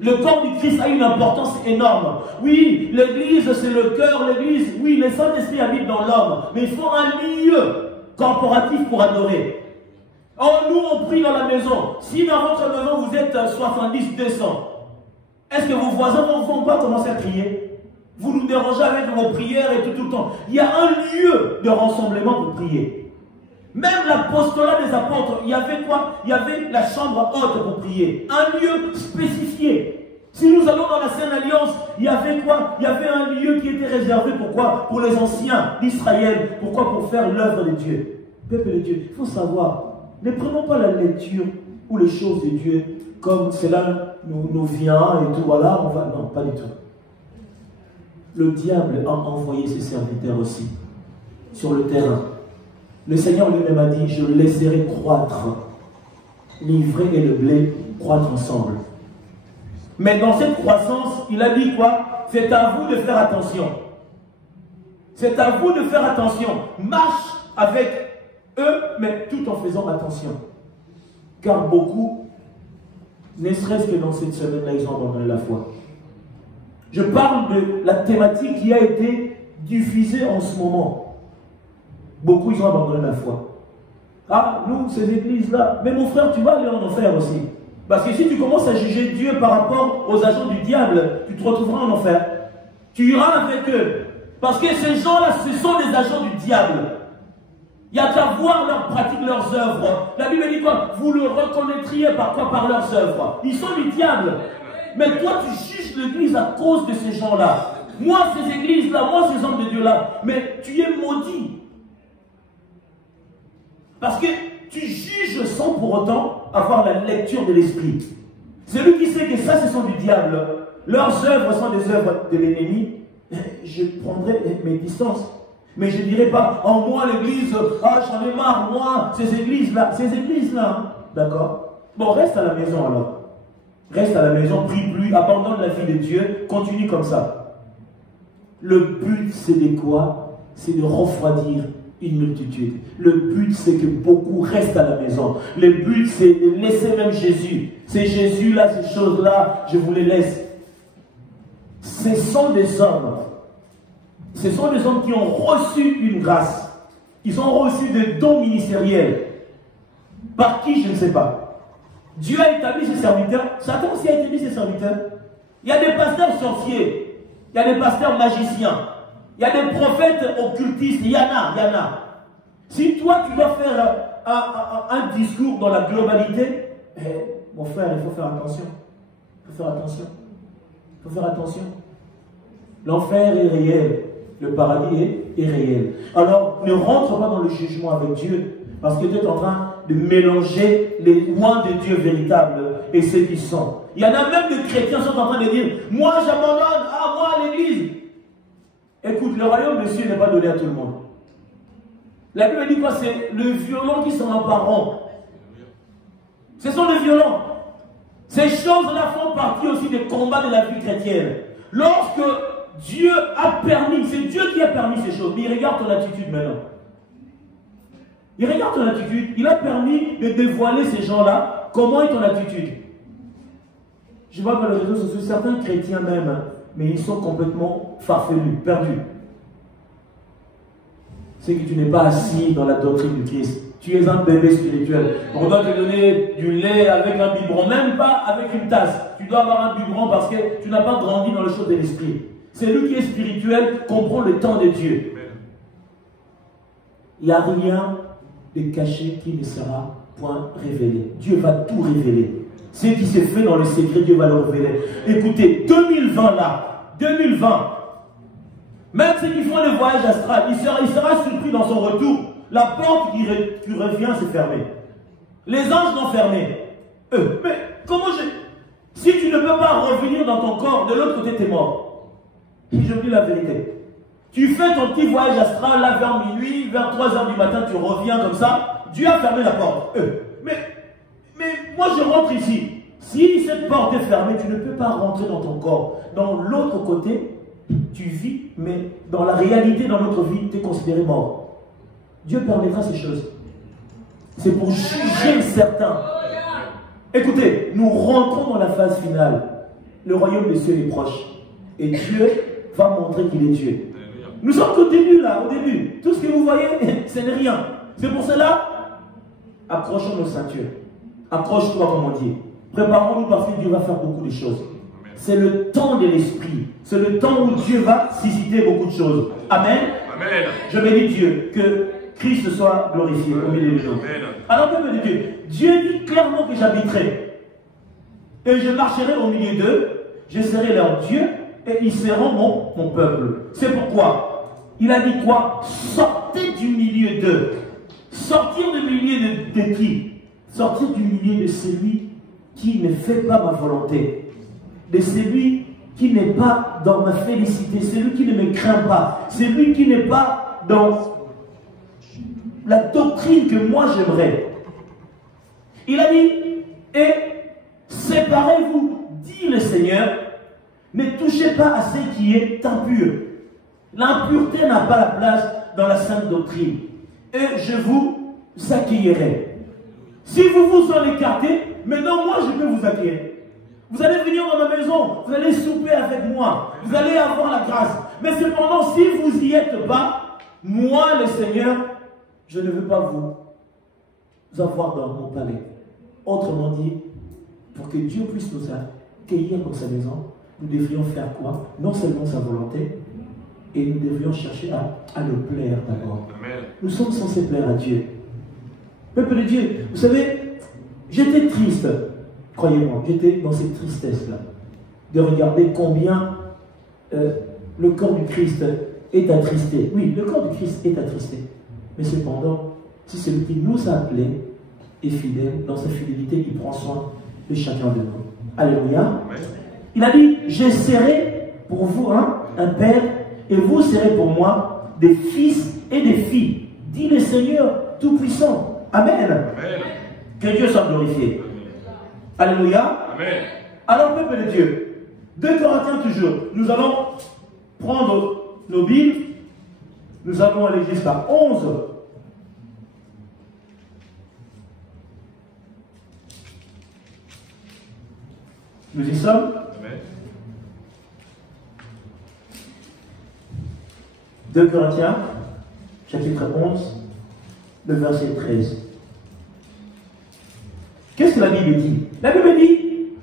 Le corps du Christ a une importance énorme. Oui, l'église, c'est le cœur, l'église. Oui, le Saint-Esprit habite dans l'homme. Mais il faut un lieu corporatif pour adorer. Oh, nous, on prie dans la maison. Si dans votre maison, vous êtes 70, 200, est-ce que vos voisins ne vont pas commencer à prier? Vous nous dérangez avec vos prières et tout le temps. Il y a un lieu de rassemblement pour prier. Même l'apostolat des apôtres, il y avait quoi? Il y avait la chambre haute pour prier. Un lieu spécifié. Si nous allons dans la Sainte Alliance, il y avait quoi? Il y avait un lieu qui était réservé pour quoi? Pour les anciens d'Israël. Pourquoi? Pour faire l'œuvre de Dieu. Peuple de Dieu, il faut savoir, ne prenons pas la lecture ou les choses de Dieu comme cela nous vient et tout, voilà, on va... Non, pas du tout. Le diable a envoyé ses serviteurs aussi sur le terrain. Le Seigneur lui-même a dit, je laisserai croître. L'ivraie et le blé croître ensemble. Mais dans cette croissance, il a dit quoi? C'est à vous de faire attention. C'est à vous de faire attention. Marche avec eux, mais tout en faisant attention. Car beaucoup, ne serait-ce que dans cette semaine-là, ils ont abandonné la foi. Je parle de la thématique qui a été diffusée en ce moment. Beaucoup, ils ont abandonné la foi. Ah, nous, ces églises-là, mais mon frère, tu vas aller en enfer aussi. Parce que si tu commences à juger Dieu par rapport aux agents du diable, tu te retrouveras en enfer. Tu iras avec eux. Parce que ces gens-là, ce sont des agents du diable. Il y a qu'à voir leurs pratiques, leurs œuvres. La Bible dit quoi? Vous le reconnaîtriez par quoi? Par leurs œuvres. Ils sont du diable. Mais toi, tu juges l'église à cause de ces gens-là. Moi, ces églises-là, moi, ces hommes de Dieu-là. Mais tu es maudit. Parce que tu juges sans pour autant avoir la lecture de l'esprit. Celui qui sait que ça, ce sont du diable, leurs œuvres sont des œuvres de l'ennemi, je prendrai mes distances. Mais je ne dirai pas, en moi l'église, ah j'en ai marre, moi, ces églises-là, hein, d'accord? Bon, reste à la maison alors. Reste à la maison, prie plus, abandonne la vie de Dieu, continue comme ça. Le but, c'est de quoi? C'est de refroidir une multitude. Le but, c'est que beaucoup restent à la maison. Le but, c'est de laisser même Jésus. C'est Jésus-là, ces choses-là, je vous les laisse. Ce sont des hommes. Ce sont des hommes qui ont reçu une grâce. Ils ont reçu des dons ministériels. Par qui, je ne sais pas. Dieu a établi ses serviteurs. Satan aussi a établi ses serviteurs. Il y a des pasteurs sorciers. Il y a des pasteurs magiciens. Il y a des prophètes occultistes. Il y en a. Si toi, tu dois faire un discours dans la globalité, mon frère, il faut faire attention. Il faut faire attention. L'enfer est réel. Le paradis est réel. Alors, ne rentre pas dans le jugement avec Dieu. Parce que tu es en train de mélanger les loin de Dieu véritables et ceux qui sont. Il y en a même des chrétiens qui sont en train de dire, moi j'abandonne, moi à l'église. Écoute, le royaume de Dieu n'est pas donné à tout le monde. La Bible dit quoi? C'est le violent qui s'en emparent. Ce sont les violents. Ces choses-là font partie aussi des combats de la vie chrétienne. Lorsque Dieu a permis, c'est Dieu qui a permis ces choses, mais il regarde ton attitude maintenant. Il regarde ton attitude, il a permis de dévoiler ces gens-là. Comment est ton attitude? Je vois dans les réseaux sociaux, certains chrétiens même, mais ils sont complètement farfelus, perdus. C'est que tu n'es pas assis dans la doctrine du Christ. Tu es un bébé spirituel. On doit te donner du lait avec un biberon, même pas avec une tasse. Tu dois avoir un biberon parce que tu n'as pas grandi dans le choses de l'esprit. Celui qui est spirituel comprend le temps de Dieu. Il n'y a rien de caché qui ne sera point révélé. Dieu va tout révéler. Ce qui s'est fait dans le secret, Dieu va le révéler. Écoutez, 2020 là, 2020, même ceux qui font le voyage astral, il sera surpris dans son retour. La porte qui revient s'est fermée. Les anges l'ont fermée. Mais comment si tu ne peux pas revenir dans ton corps, de l'autre côté, tu es mort. Si je dis la vérité. Tu fais ton petit voyage astral, là, vers minuit, vers 3 h du matin, tu reviens comme ça. Dieu a fermé la porte. Mais moi, je rentre ici. Si cette porte est fermée, tu ne peux pas rentrer dans ton corps. Dans l'autre côté, tu vis, mais dans la réalité, dans notre vie, tu es considéré mort. Dieu permettra ces choses. C'est pour juger certains. Écoutez, nous rentrons dans la phase finale. Le royaume des cieux est proche. Et Dieu va montrer qu'il est Dieu. Nous sommes au début là, au début. Tout ce que vous voyez, ce n'est rien. C'est pour cela, accrochons nos ceintures. Accroche-toi, comme on dit. Préparons-nous parce que Dieu va faire beaucoup de choses. C'est le temps de l'esprit. C'est le temps où Dieu va susciter beaucoup de choses. Amen. Amen. Je bénis Dieu. Que Christ soit glorifié au milieu de nous. Alors, peuple de Dieu, Dieu dit clairement que j'habiterai. Et je marcherai au milieu d'eux. Je serai leur Dieu. Et ils seront mon peuple. C'est pourquoi il a dit quoi? Sortez du milieu d'eux. Sortir du milieu de qui? Sortir du milieu de celui qui ne fait pas ma volonté. De celui qui n'est pas dans ma félicité. Celui qui ne me craint pas. Celui qui n'est pas dans la doctrine que moi j'aimerais. Il a dit, et séparez-vous, dit le Seigneur. Ne touchez pas à ce qui est impur. L'impureté n'a pas la place dans la sainte doctrine. Et je vous accueillerai. Si vous vous en écartez, maintenant moi je peux vous accueillir. Vous allez venir dans ma maison, vous allez souper avec moi, vous allez avoir la grâce. Mais cependant, si vous n'y êtes pas, moi le Seigneur, je ne veux pas vous avoir dans mon palais. Autrement dit, pour que Dieu puisse nous accueillir dans sa maison, nous devrions faire quoi? Non seulement sa volonté, et nous devrions chercher à le plaire d'abord. Nous sommes censés plaire à Dieu. Peuple de Dieu, vous savez, j'étais triste, croyez-moi, j'étais dans cette tristesse-là, de regarder combien le corps du Christ est attristé. Oui, le corps du Christ est attristé. Mais cependant, si celui qui nous a appelés est fidèle, dans sa fidélité, il prend soin de chacun de nous. Alléluia. Il a dit, je serai pour vous un père, et vous serez pour moi des fils et des filles, dit le Seigneur Tout-Puissant. Amen. Amen. Que Dieu soit glorifié. Amen. Alléluia. Amen. Alors, peuple de Dieu, 2 Corinthiens toujours, nous allons prendre nos Bibles, nous allons aller jusqu'à 11. Nous y sommes. Amen. 2 Corinthiens, chapitre 11, le verset 13. Qu'est-ce que la Bible dit? La Bible dit,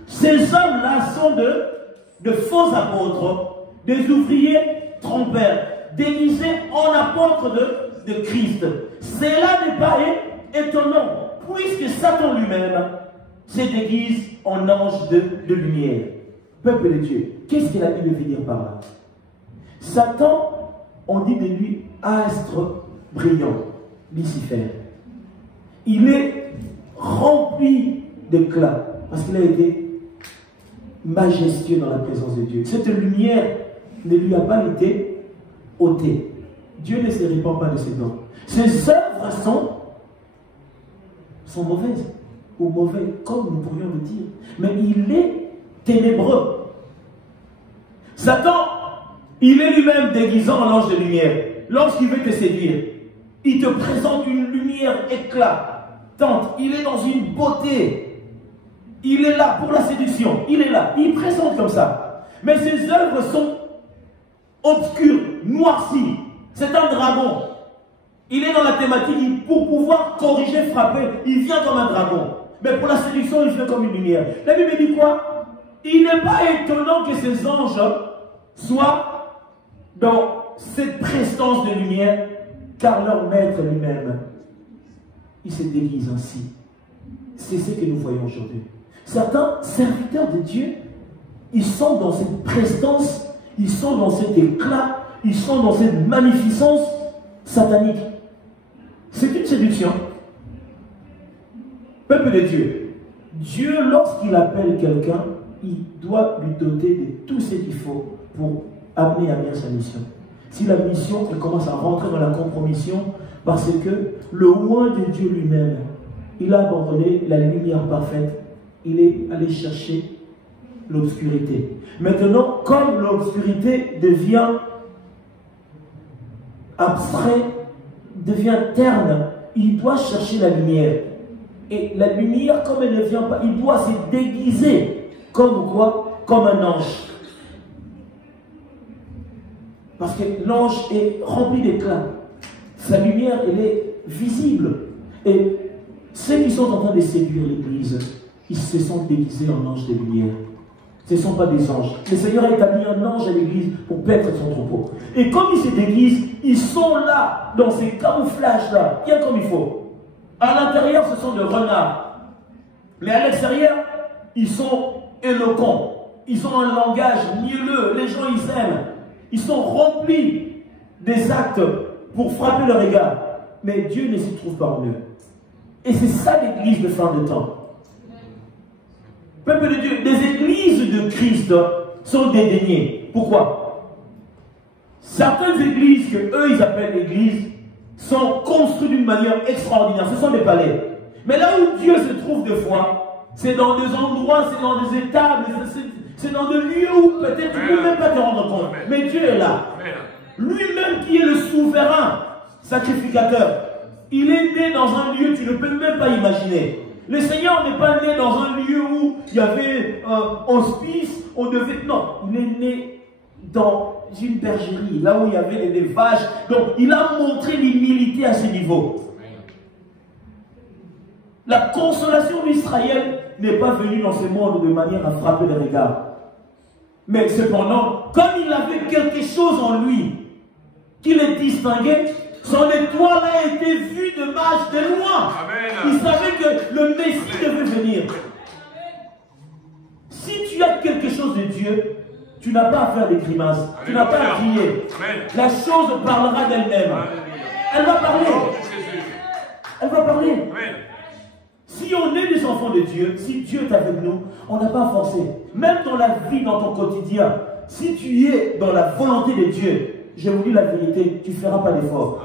ces hommes-là sont de faux apôtres, des ouvriers trompeurs, déguisés en apôtres de Christ. Cela n'est pas étonnant, puisque Satan lui-même se déguise en ange de lumière. Peuple de Dieu, qu'est-ce que la Bible veut dire par là? Satan, on dit de lui astre brillant, Lucifer. Il est rempli d'éclat, parce qu'il a été majestueux dans la présence de Dieu. Cette lumière ne lui a pas été ôtée. Dieu ne se répand pas de ses dons. Ses œuvres sont mauvaises, ou mauvais, comme nous pourrions le dire. Mais il est ténébreux. Satan, il est lui-même déguisant en ange de lumière. Lorsqu'il veut te séduire, il te présente une lumière éclatante. Il est dans une beauté. Il est là pour la séduction. Il est là. Il présente comme ça. Mais ses œuvres sont obscures, noircies. C'est un dragon. Il est dans la thématique, pour pouvoir corriger, frapper, il vient comme un dragon. Mais pour la séduction, il vient comme une lumière. La Bible dit quoi? Il n'est pas étonnant que ces anges soient dans cette prestance de lumière, car leur maître lui-même, il se déguise ainsi. C'est ce que nous voyons aujourd'hui. Certains serviteurs de Dieu, ils sont dans cette prestance, ils sont dans cet éclat, ils sont dans cette magnificence satanique. C'est une séduction. Peuple de Dieu, Dieu, lorsqu'il appelle quelqu'un, il doit lui doter de tout ce qu'il faut pour amener à bien sa mission. Si la mission, elle commence à rentrer dans la compromission, parce que le roi de Dieu lui-même, il a abandonné la lumière parfaite, il est allé chercher l'obscurité. Maintenant, comme l'obscurité devient abstrait, devient terne, il doit chercher la lumière. Et la lumière, comme elle ne vient pas, il doit se déguiser. Comme quoi? Comme un ange. Parce que l'ange est rempli d'éclat. Sa lumière, elle est visible. Et ceux qui sont en train de séduire l'Église, ils se sont déguisés en anges de lumière. Ce ne sont pas des anges. Le Seigneur a établi un ange à l'Église pour paître son troupeau. Et comme ils se déguisent, ils sont là, dans ces camouflages-là, bien comme il faut. À l'intérieur, ce sont des renards. Mais à l'extérieur, ils sont éloquents. Ils ont un langage mielleux. Les gens, ils aiment. Ils sont remplis des actes pour frapper le regard. Mais Dieu ne s'y trouve pas en eux. Et c'est ça l'Église de fin de temps. Peuple de Dieu, les églises de Christ sont dédaignées. Pourquoi? Certaines églises que eux ils appellent églises sont construites d'une manière extraordinaire. Ce sont des palais. Mais là où Dieu se trouve des fois, c'est dans des endroits, c'est dans des états, c'est dans des lieux où peut-être tu ne peux même pas te rendre compte. Mais Dieu est là. Lui-même qui est le souverain sacrificateur. Il est né dans un lieu que tu ne peux même pas imaginer. Le Seigneur n'est pas né dans un lieu où il y avait un hospice, on devait... Non, il est né dans une bergerie, là où il y avait des vaches. Donc, il a montré l'humilité à ce niveau. La consolation d'Israël n'est pas venue dans ce monde de manière à frapper les regards. Mais cependant, comme il avait quelque chose en lui qui le distinguait, son étoile a été vue de marche de loin. Amen. Il savait que le Messie devait venir. Si tu as quelque chose de Dieu, tu n'as pas à faire des grimaces. Amen. Tu n'as pas à crier. Amen. La chose parlera d'elle-même. Elle va parler. Elle va parler. Amen. Si on est des enfants de Dieu, si Dieu est avec nous, on n'a pas à forcer. Même dans la vie, dans ton quotidien, si tu es dans la volonté de Dieu, je vous dis la vérité, tu ne feras pas d'effort.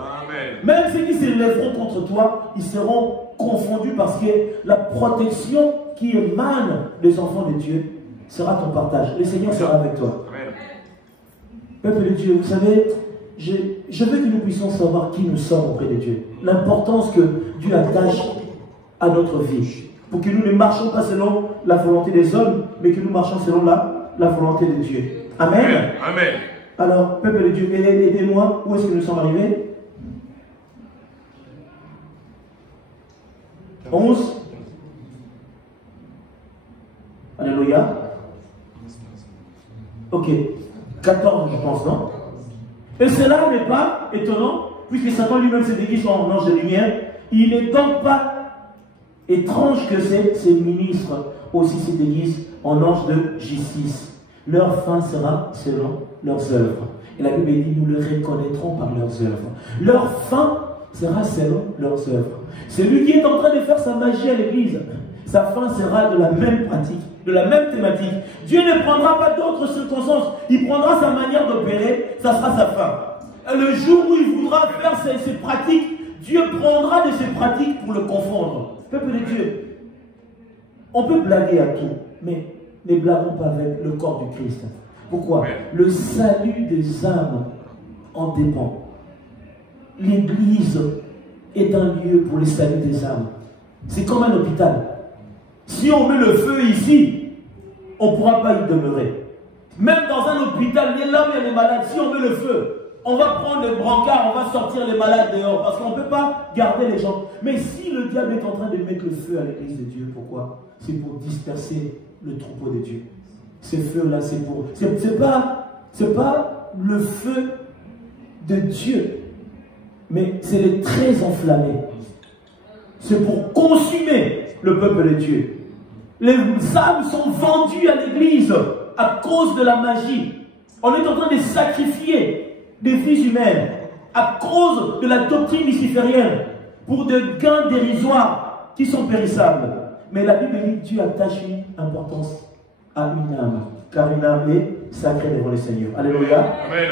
Même ceux qui s'élèveront contre toi, ils seront confondus parce que la protection qui émane des enfants de Dieu sera ton partage. Le Seigneur sera avec toi. Amen. Peuple de Dieu, vous savez, je veux que nous puissions savoir qui nous sommes auprès de Dieu. L'importance que Dieu attache à notre vie. Pour que nous ne marchions pas selon la volonté des hommes, mais que nous marchions selon la volonté de Dieu. Amen. Amen. Amen. Alors, peuple de Dieu, aidez-moi. Où est-ce que nous sommes arrivés? 11. Alléluia. Ok. 14, je pense, non? Et cela n'est pas étonnant, puisque Satan lui-même s'est déguisé en ange de lumière. Il n'est donc pas étrange que ses ministres aussi se déguisent en ange de justice. Leur fin sera selon leurs œuvres. Et la Bible dit, nous le reconnaîtrons par leurs œuvres. Leur fin sera selon leurs œuvres. Celui qui est en train de faire sa magie à l'église, sa fin sera de la même pratique, de la même thématique. Dieu ne prendra pas d'autres circonstances. Il prendra sa manière d'opérer, ça sera sa fin. Le jour où il voudra faire ses pratiques, Dieu prendra de ses pratiques pour le confondre. Peuple de Dieu, on peut blaguer à tout, mais ne blaguons pas avec le corps du Christ. Pourquoi? Le salut des âmes en dépend. L'église est un lieu pour le salut des âmes. C'est comme un hôpital. Si on met le feu ici, on ne pourra pas y demeurer. Même dans un hôpital, là où il y a les malades, si on met le feu, on va prendre les brancards, on va sortir les malades dehors, parce qu'on ne peut pas garder les gens. Mais si le diable est en train de mettre le feu à l'église de Dieu, pourquoi? C'est pour disperser le troupeau de Dieu. Ce feu-là, c'est pour... C'est pas le feu de Dieu, mais c'est les traits enflammés. C'est pour consumer le peuple de Dieu. Les âmes sont vendues à l'église à cause de la magie. On est en train de sacrifier des vies humaines à cause de la doctrine luciférienne pour des gains dérisoires qui sont périssables. Mais la Bible dit que Dieu attache une importance à une âme, car une âme est sacrée devant le Seigneur. Alléluia. Amen.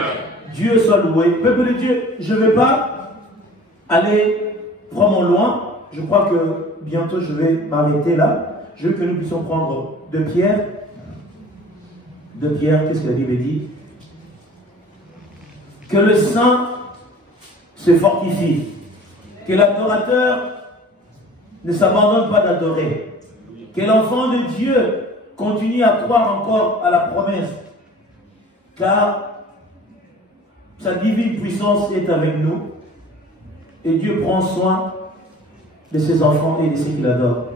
Dieu soit loué. Peuple de Dieu, je ne vais pas aller vraiment loin. Je crois que bientôt je vais m'arrêter là. Je veux que nous puissions prendre 2 Pierre. 2 Pierre, qu'est-ce que la Bible dit? Que le saint se fortifie. Que l'adorateur ne s'abandonne pas d'adorer. Que l'enfant de Dieu continue à croire encore à la promesse. Car sa divine puissance est avec nous. Et Dieu prend soin de ses enfants et de ceux qui l'adorent.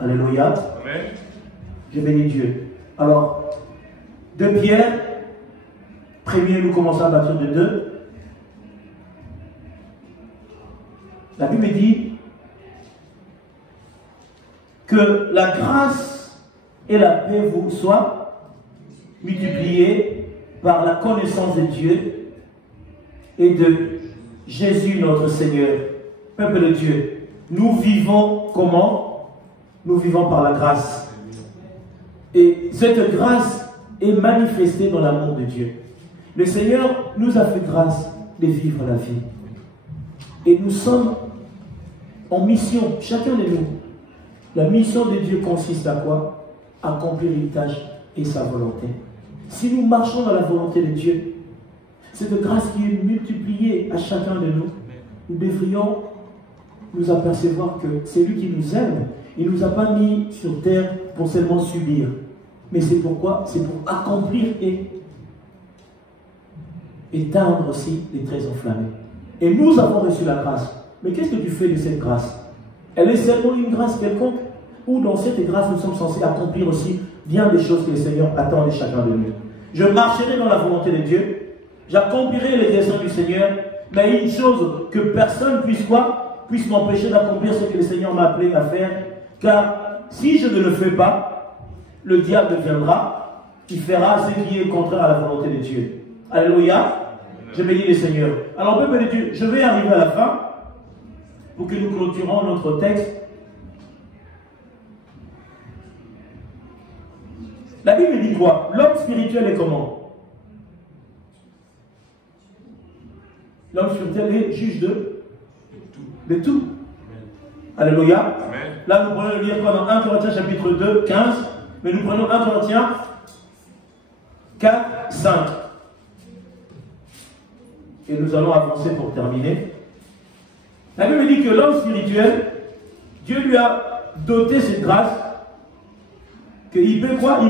Alléluia. Amen. Je bénis Dieu. Alors, 2 Pierre, premier, nous commençons à partir de 2. La Bible dit que la grâce et la paix vous soient multipliées par la connaissance de Dieu et de Jésus notre Seigneur. Peuple de Dieu, nous vivons comment? Nous vivons par la grâce. Et cette grâce est manifestée dans l'amour de Dieu. Le Seigneur nous a fait grâce de vivre la vie. Et nous sommes en mission, chacun de nous. La mission de Dieu consiste à quoi? Accomplir une tâche et sa volonté. Si nous marchons dans la volonté de Dieu, cette grâce qui est multipliée à chacun de nous, nous devrions nous apercevoir que c'est lui qui nous aime. Il ne nous a pas mis sur terre pour seulement subir. Mais c'est pourquoi? C'est pour accomplir et éteindre aussi les traits enflammés. Et nous avons reçu la grâce. Mais qu'est-ce que tu fais de cette grâce? Elle est seulement une grâce quelconque? Ou dans cette grâce, nous sommes censés accomplir aussi bien des choses que le Seigneur attend de chacun de nous. Je marcherai dans la volonté de Dieu. J'accomplirai les desseins du Seigneur. Mais une chose, que personne puisse quoi? Puisse m'empêcher d'accomplir ce que le Seigneur m'a appelé à faire. Car si je ne le fais pas, le diable viendra, il fera ce qui est contraire à la volonté de Dieu. Alléluia. Je bénis le Seigneur. Alors, peuple de Dieu, je vais arriver à la fin pour que nous clôturons notre texte. La Bible dit quoi? L'homme spirituel est comment? L'homme spirituel est juge de tout. Alléluia. Amen. Là, nous prenons le lire dans 1 Corinthiens chapitre 2, 15. Mais nous prenons 1 Corinthiens 4, 5. Et nous allons avancer pour terminer. La Bible dit que l'homme spirituel, Dieu lui a doté cette grâce, qu'il peut quoi?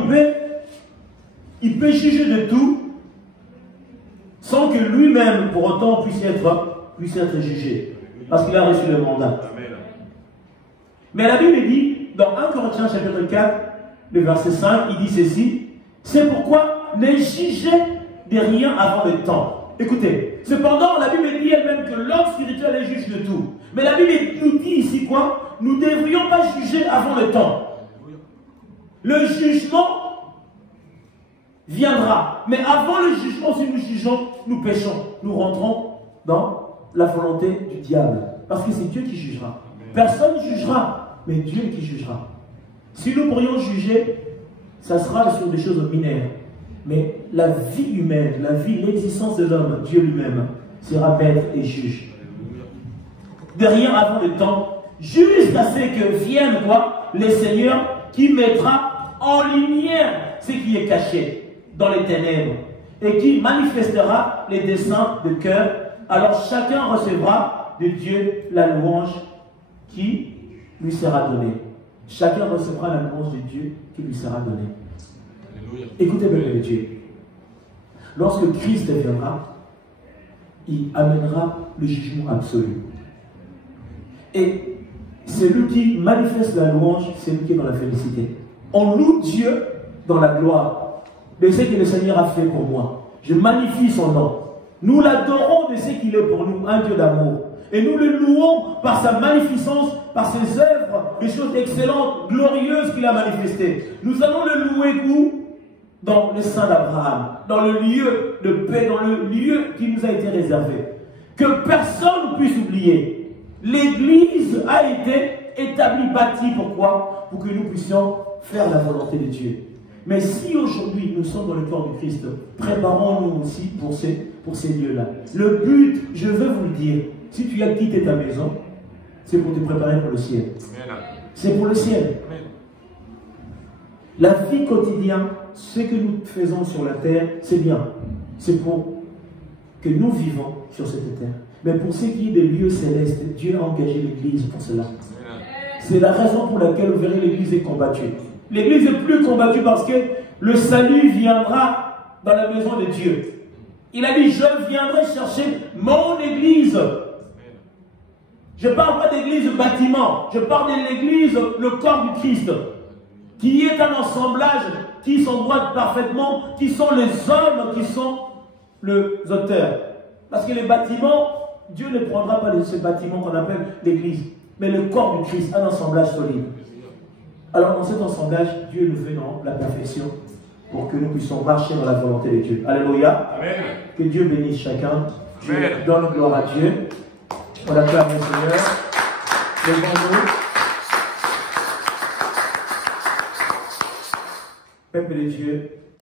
Il peut juger de tout, sans que lui-même, pour autant, puisse être jugé. parce qu'il a reçu le mandat. Amen. Mais la Bible dit, dans 1 Corinthiens chapitre 4, le verset 5, il dit ceci, c'est pourquoi ne jugez de rien avant le temps. Écoutez, cependant, la Bible dit elle-même que l'homme spirituel est juge de tout. Mais la Bible nous dit ici quoi? Nous ne devrions pas juger avant le temps. Le jugement viendra. Mais avant le jugement, si nous jugeons, nous péchons. Nous rentrons dans la volonté du diable. Parce que c'est Dieu qui jugera. Personne ne jugera, mais Dieu qui jugera. Si nous pourrions juger, ça sera sur des choses mineures. Mais la vie humaine, la vie, l'existence de l'homme, Dieu lui-même, sera maître et juge. De rien avant le temps, jusqu'à ce que vienne quoi? Le Seigneur qui mettra en lumière ce qui est caché dans les ténèbres et qui manifestera les desseins de cœur. Alors chacun recevra de Dieu la louange qui lui sera donnée. Chacun recevra la louange de Dieu qui lui sera donnée. Écoutez bien le Dieu. Lorsque Christ viendra, il amènera le jugement absolu. Et celui qui manifeste la louange, c'est lui qui est dans la félicité. On loue Dieu dans la gloire de ce que le Seigneur a fait pour moi. Je magnifie son nom. Nous l'adorons de ce qu'il est pour nous, un Dieu d'amour. Et nous le louons par sa magnificence, par ses œuvres, des choses excellentes, glorieuses qu'il a manifestées. Nous allons le louer où? Dans le sein d'Abraham, dans le lieu de paix, dans le lieu qui nous a été réservé. Que personne ne puisse oublier. L'Église a été établie, bâtie, pourquoi? Pour que nous puissions faire la volonté de Dieu. Mais si aujourd'hui nous sommes dans le corps du Christ, préparons-nous aussi pour ces lieux-là. Le but, je veux vous le dire, si tu as quitté ta maison, c'est pour te préparer pour le ciel. C'est pour le ciel. La vie quotidienne, ce que nous faisons sur la terre, c'est bien. C'est pour que nous vivons sur cette terre. Mais pour ce qui est des lieux célestes, Dieu a engagé l'Église pour cela. C'est la raison pour laquelle vous verrez l'Église est combattue. L'Église est plus combattue parce que le salut viendra dans la maison de Dieu. Il a dit, je viendrai chercher mon Église. Je ne parle pas d'église bâtiment, je parle de l'église, le corps du Christ, qui est un assemblage qui s'emboîte parfaitement, qui sont les hommes qui sont les auteurs. Parce que les bâtiments, Dieu ne prendra pas de ce bâtiment qu'on appelle l'église, mais le corps du Christ, un assemblage solide. Alors dans cet assemblage, Dieu nous fait dans la perfection pour que nous puissions marcher dans la volonté de Dieu. Alléluia. Amen. Que Dieu bénisse chacun. Dieu donne gloire à Dieu. On acclame le Seigneur. Levons-nous. Peuple de Dieu,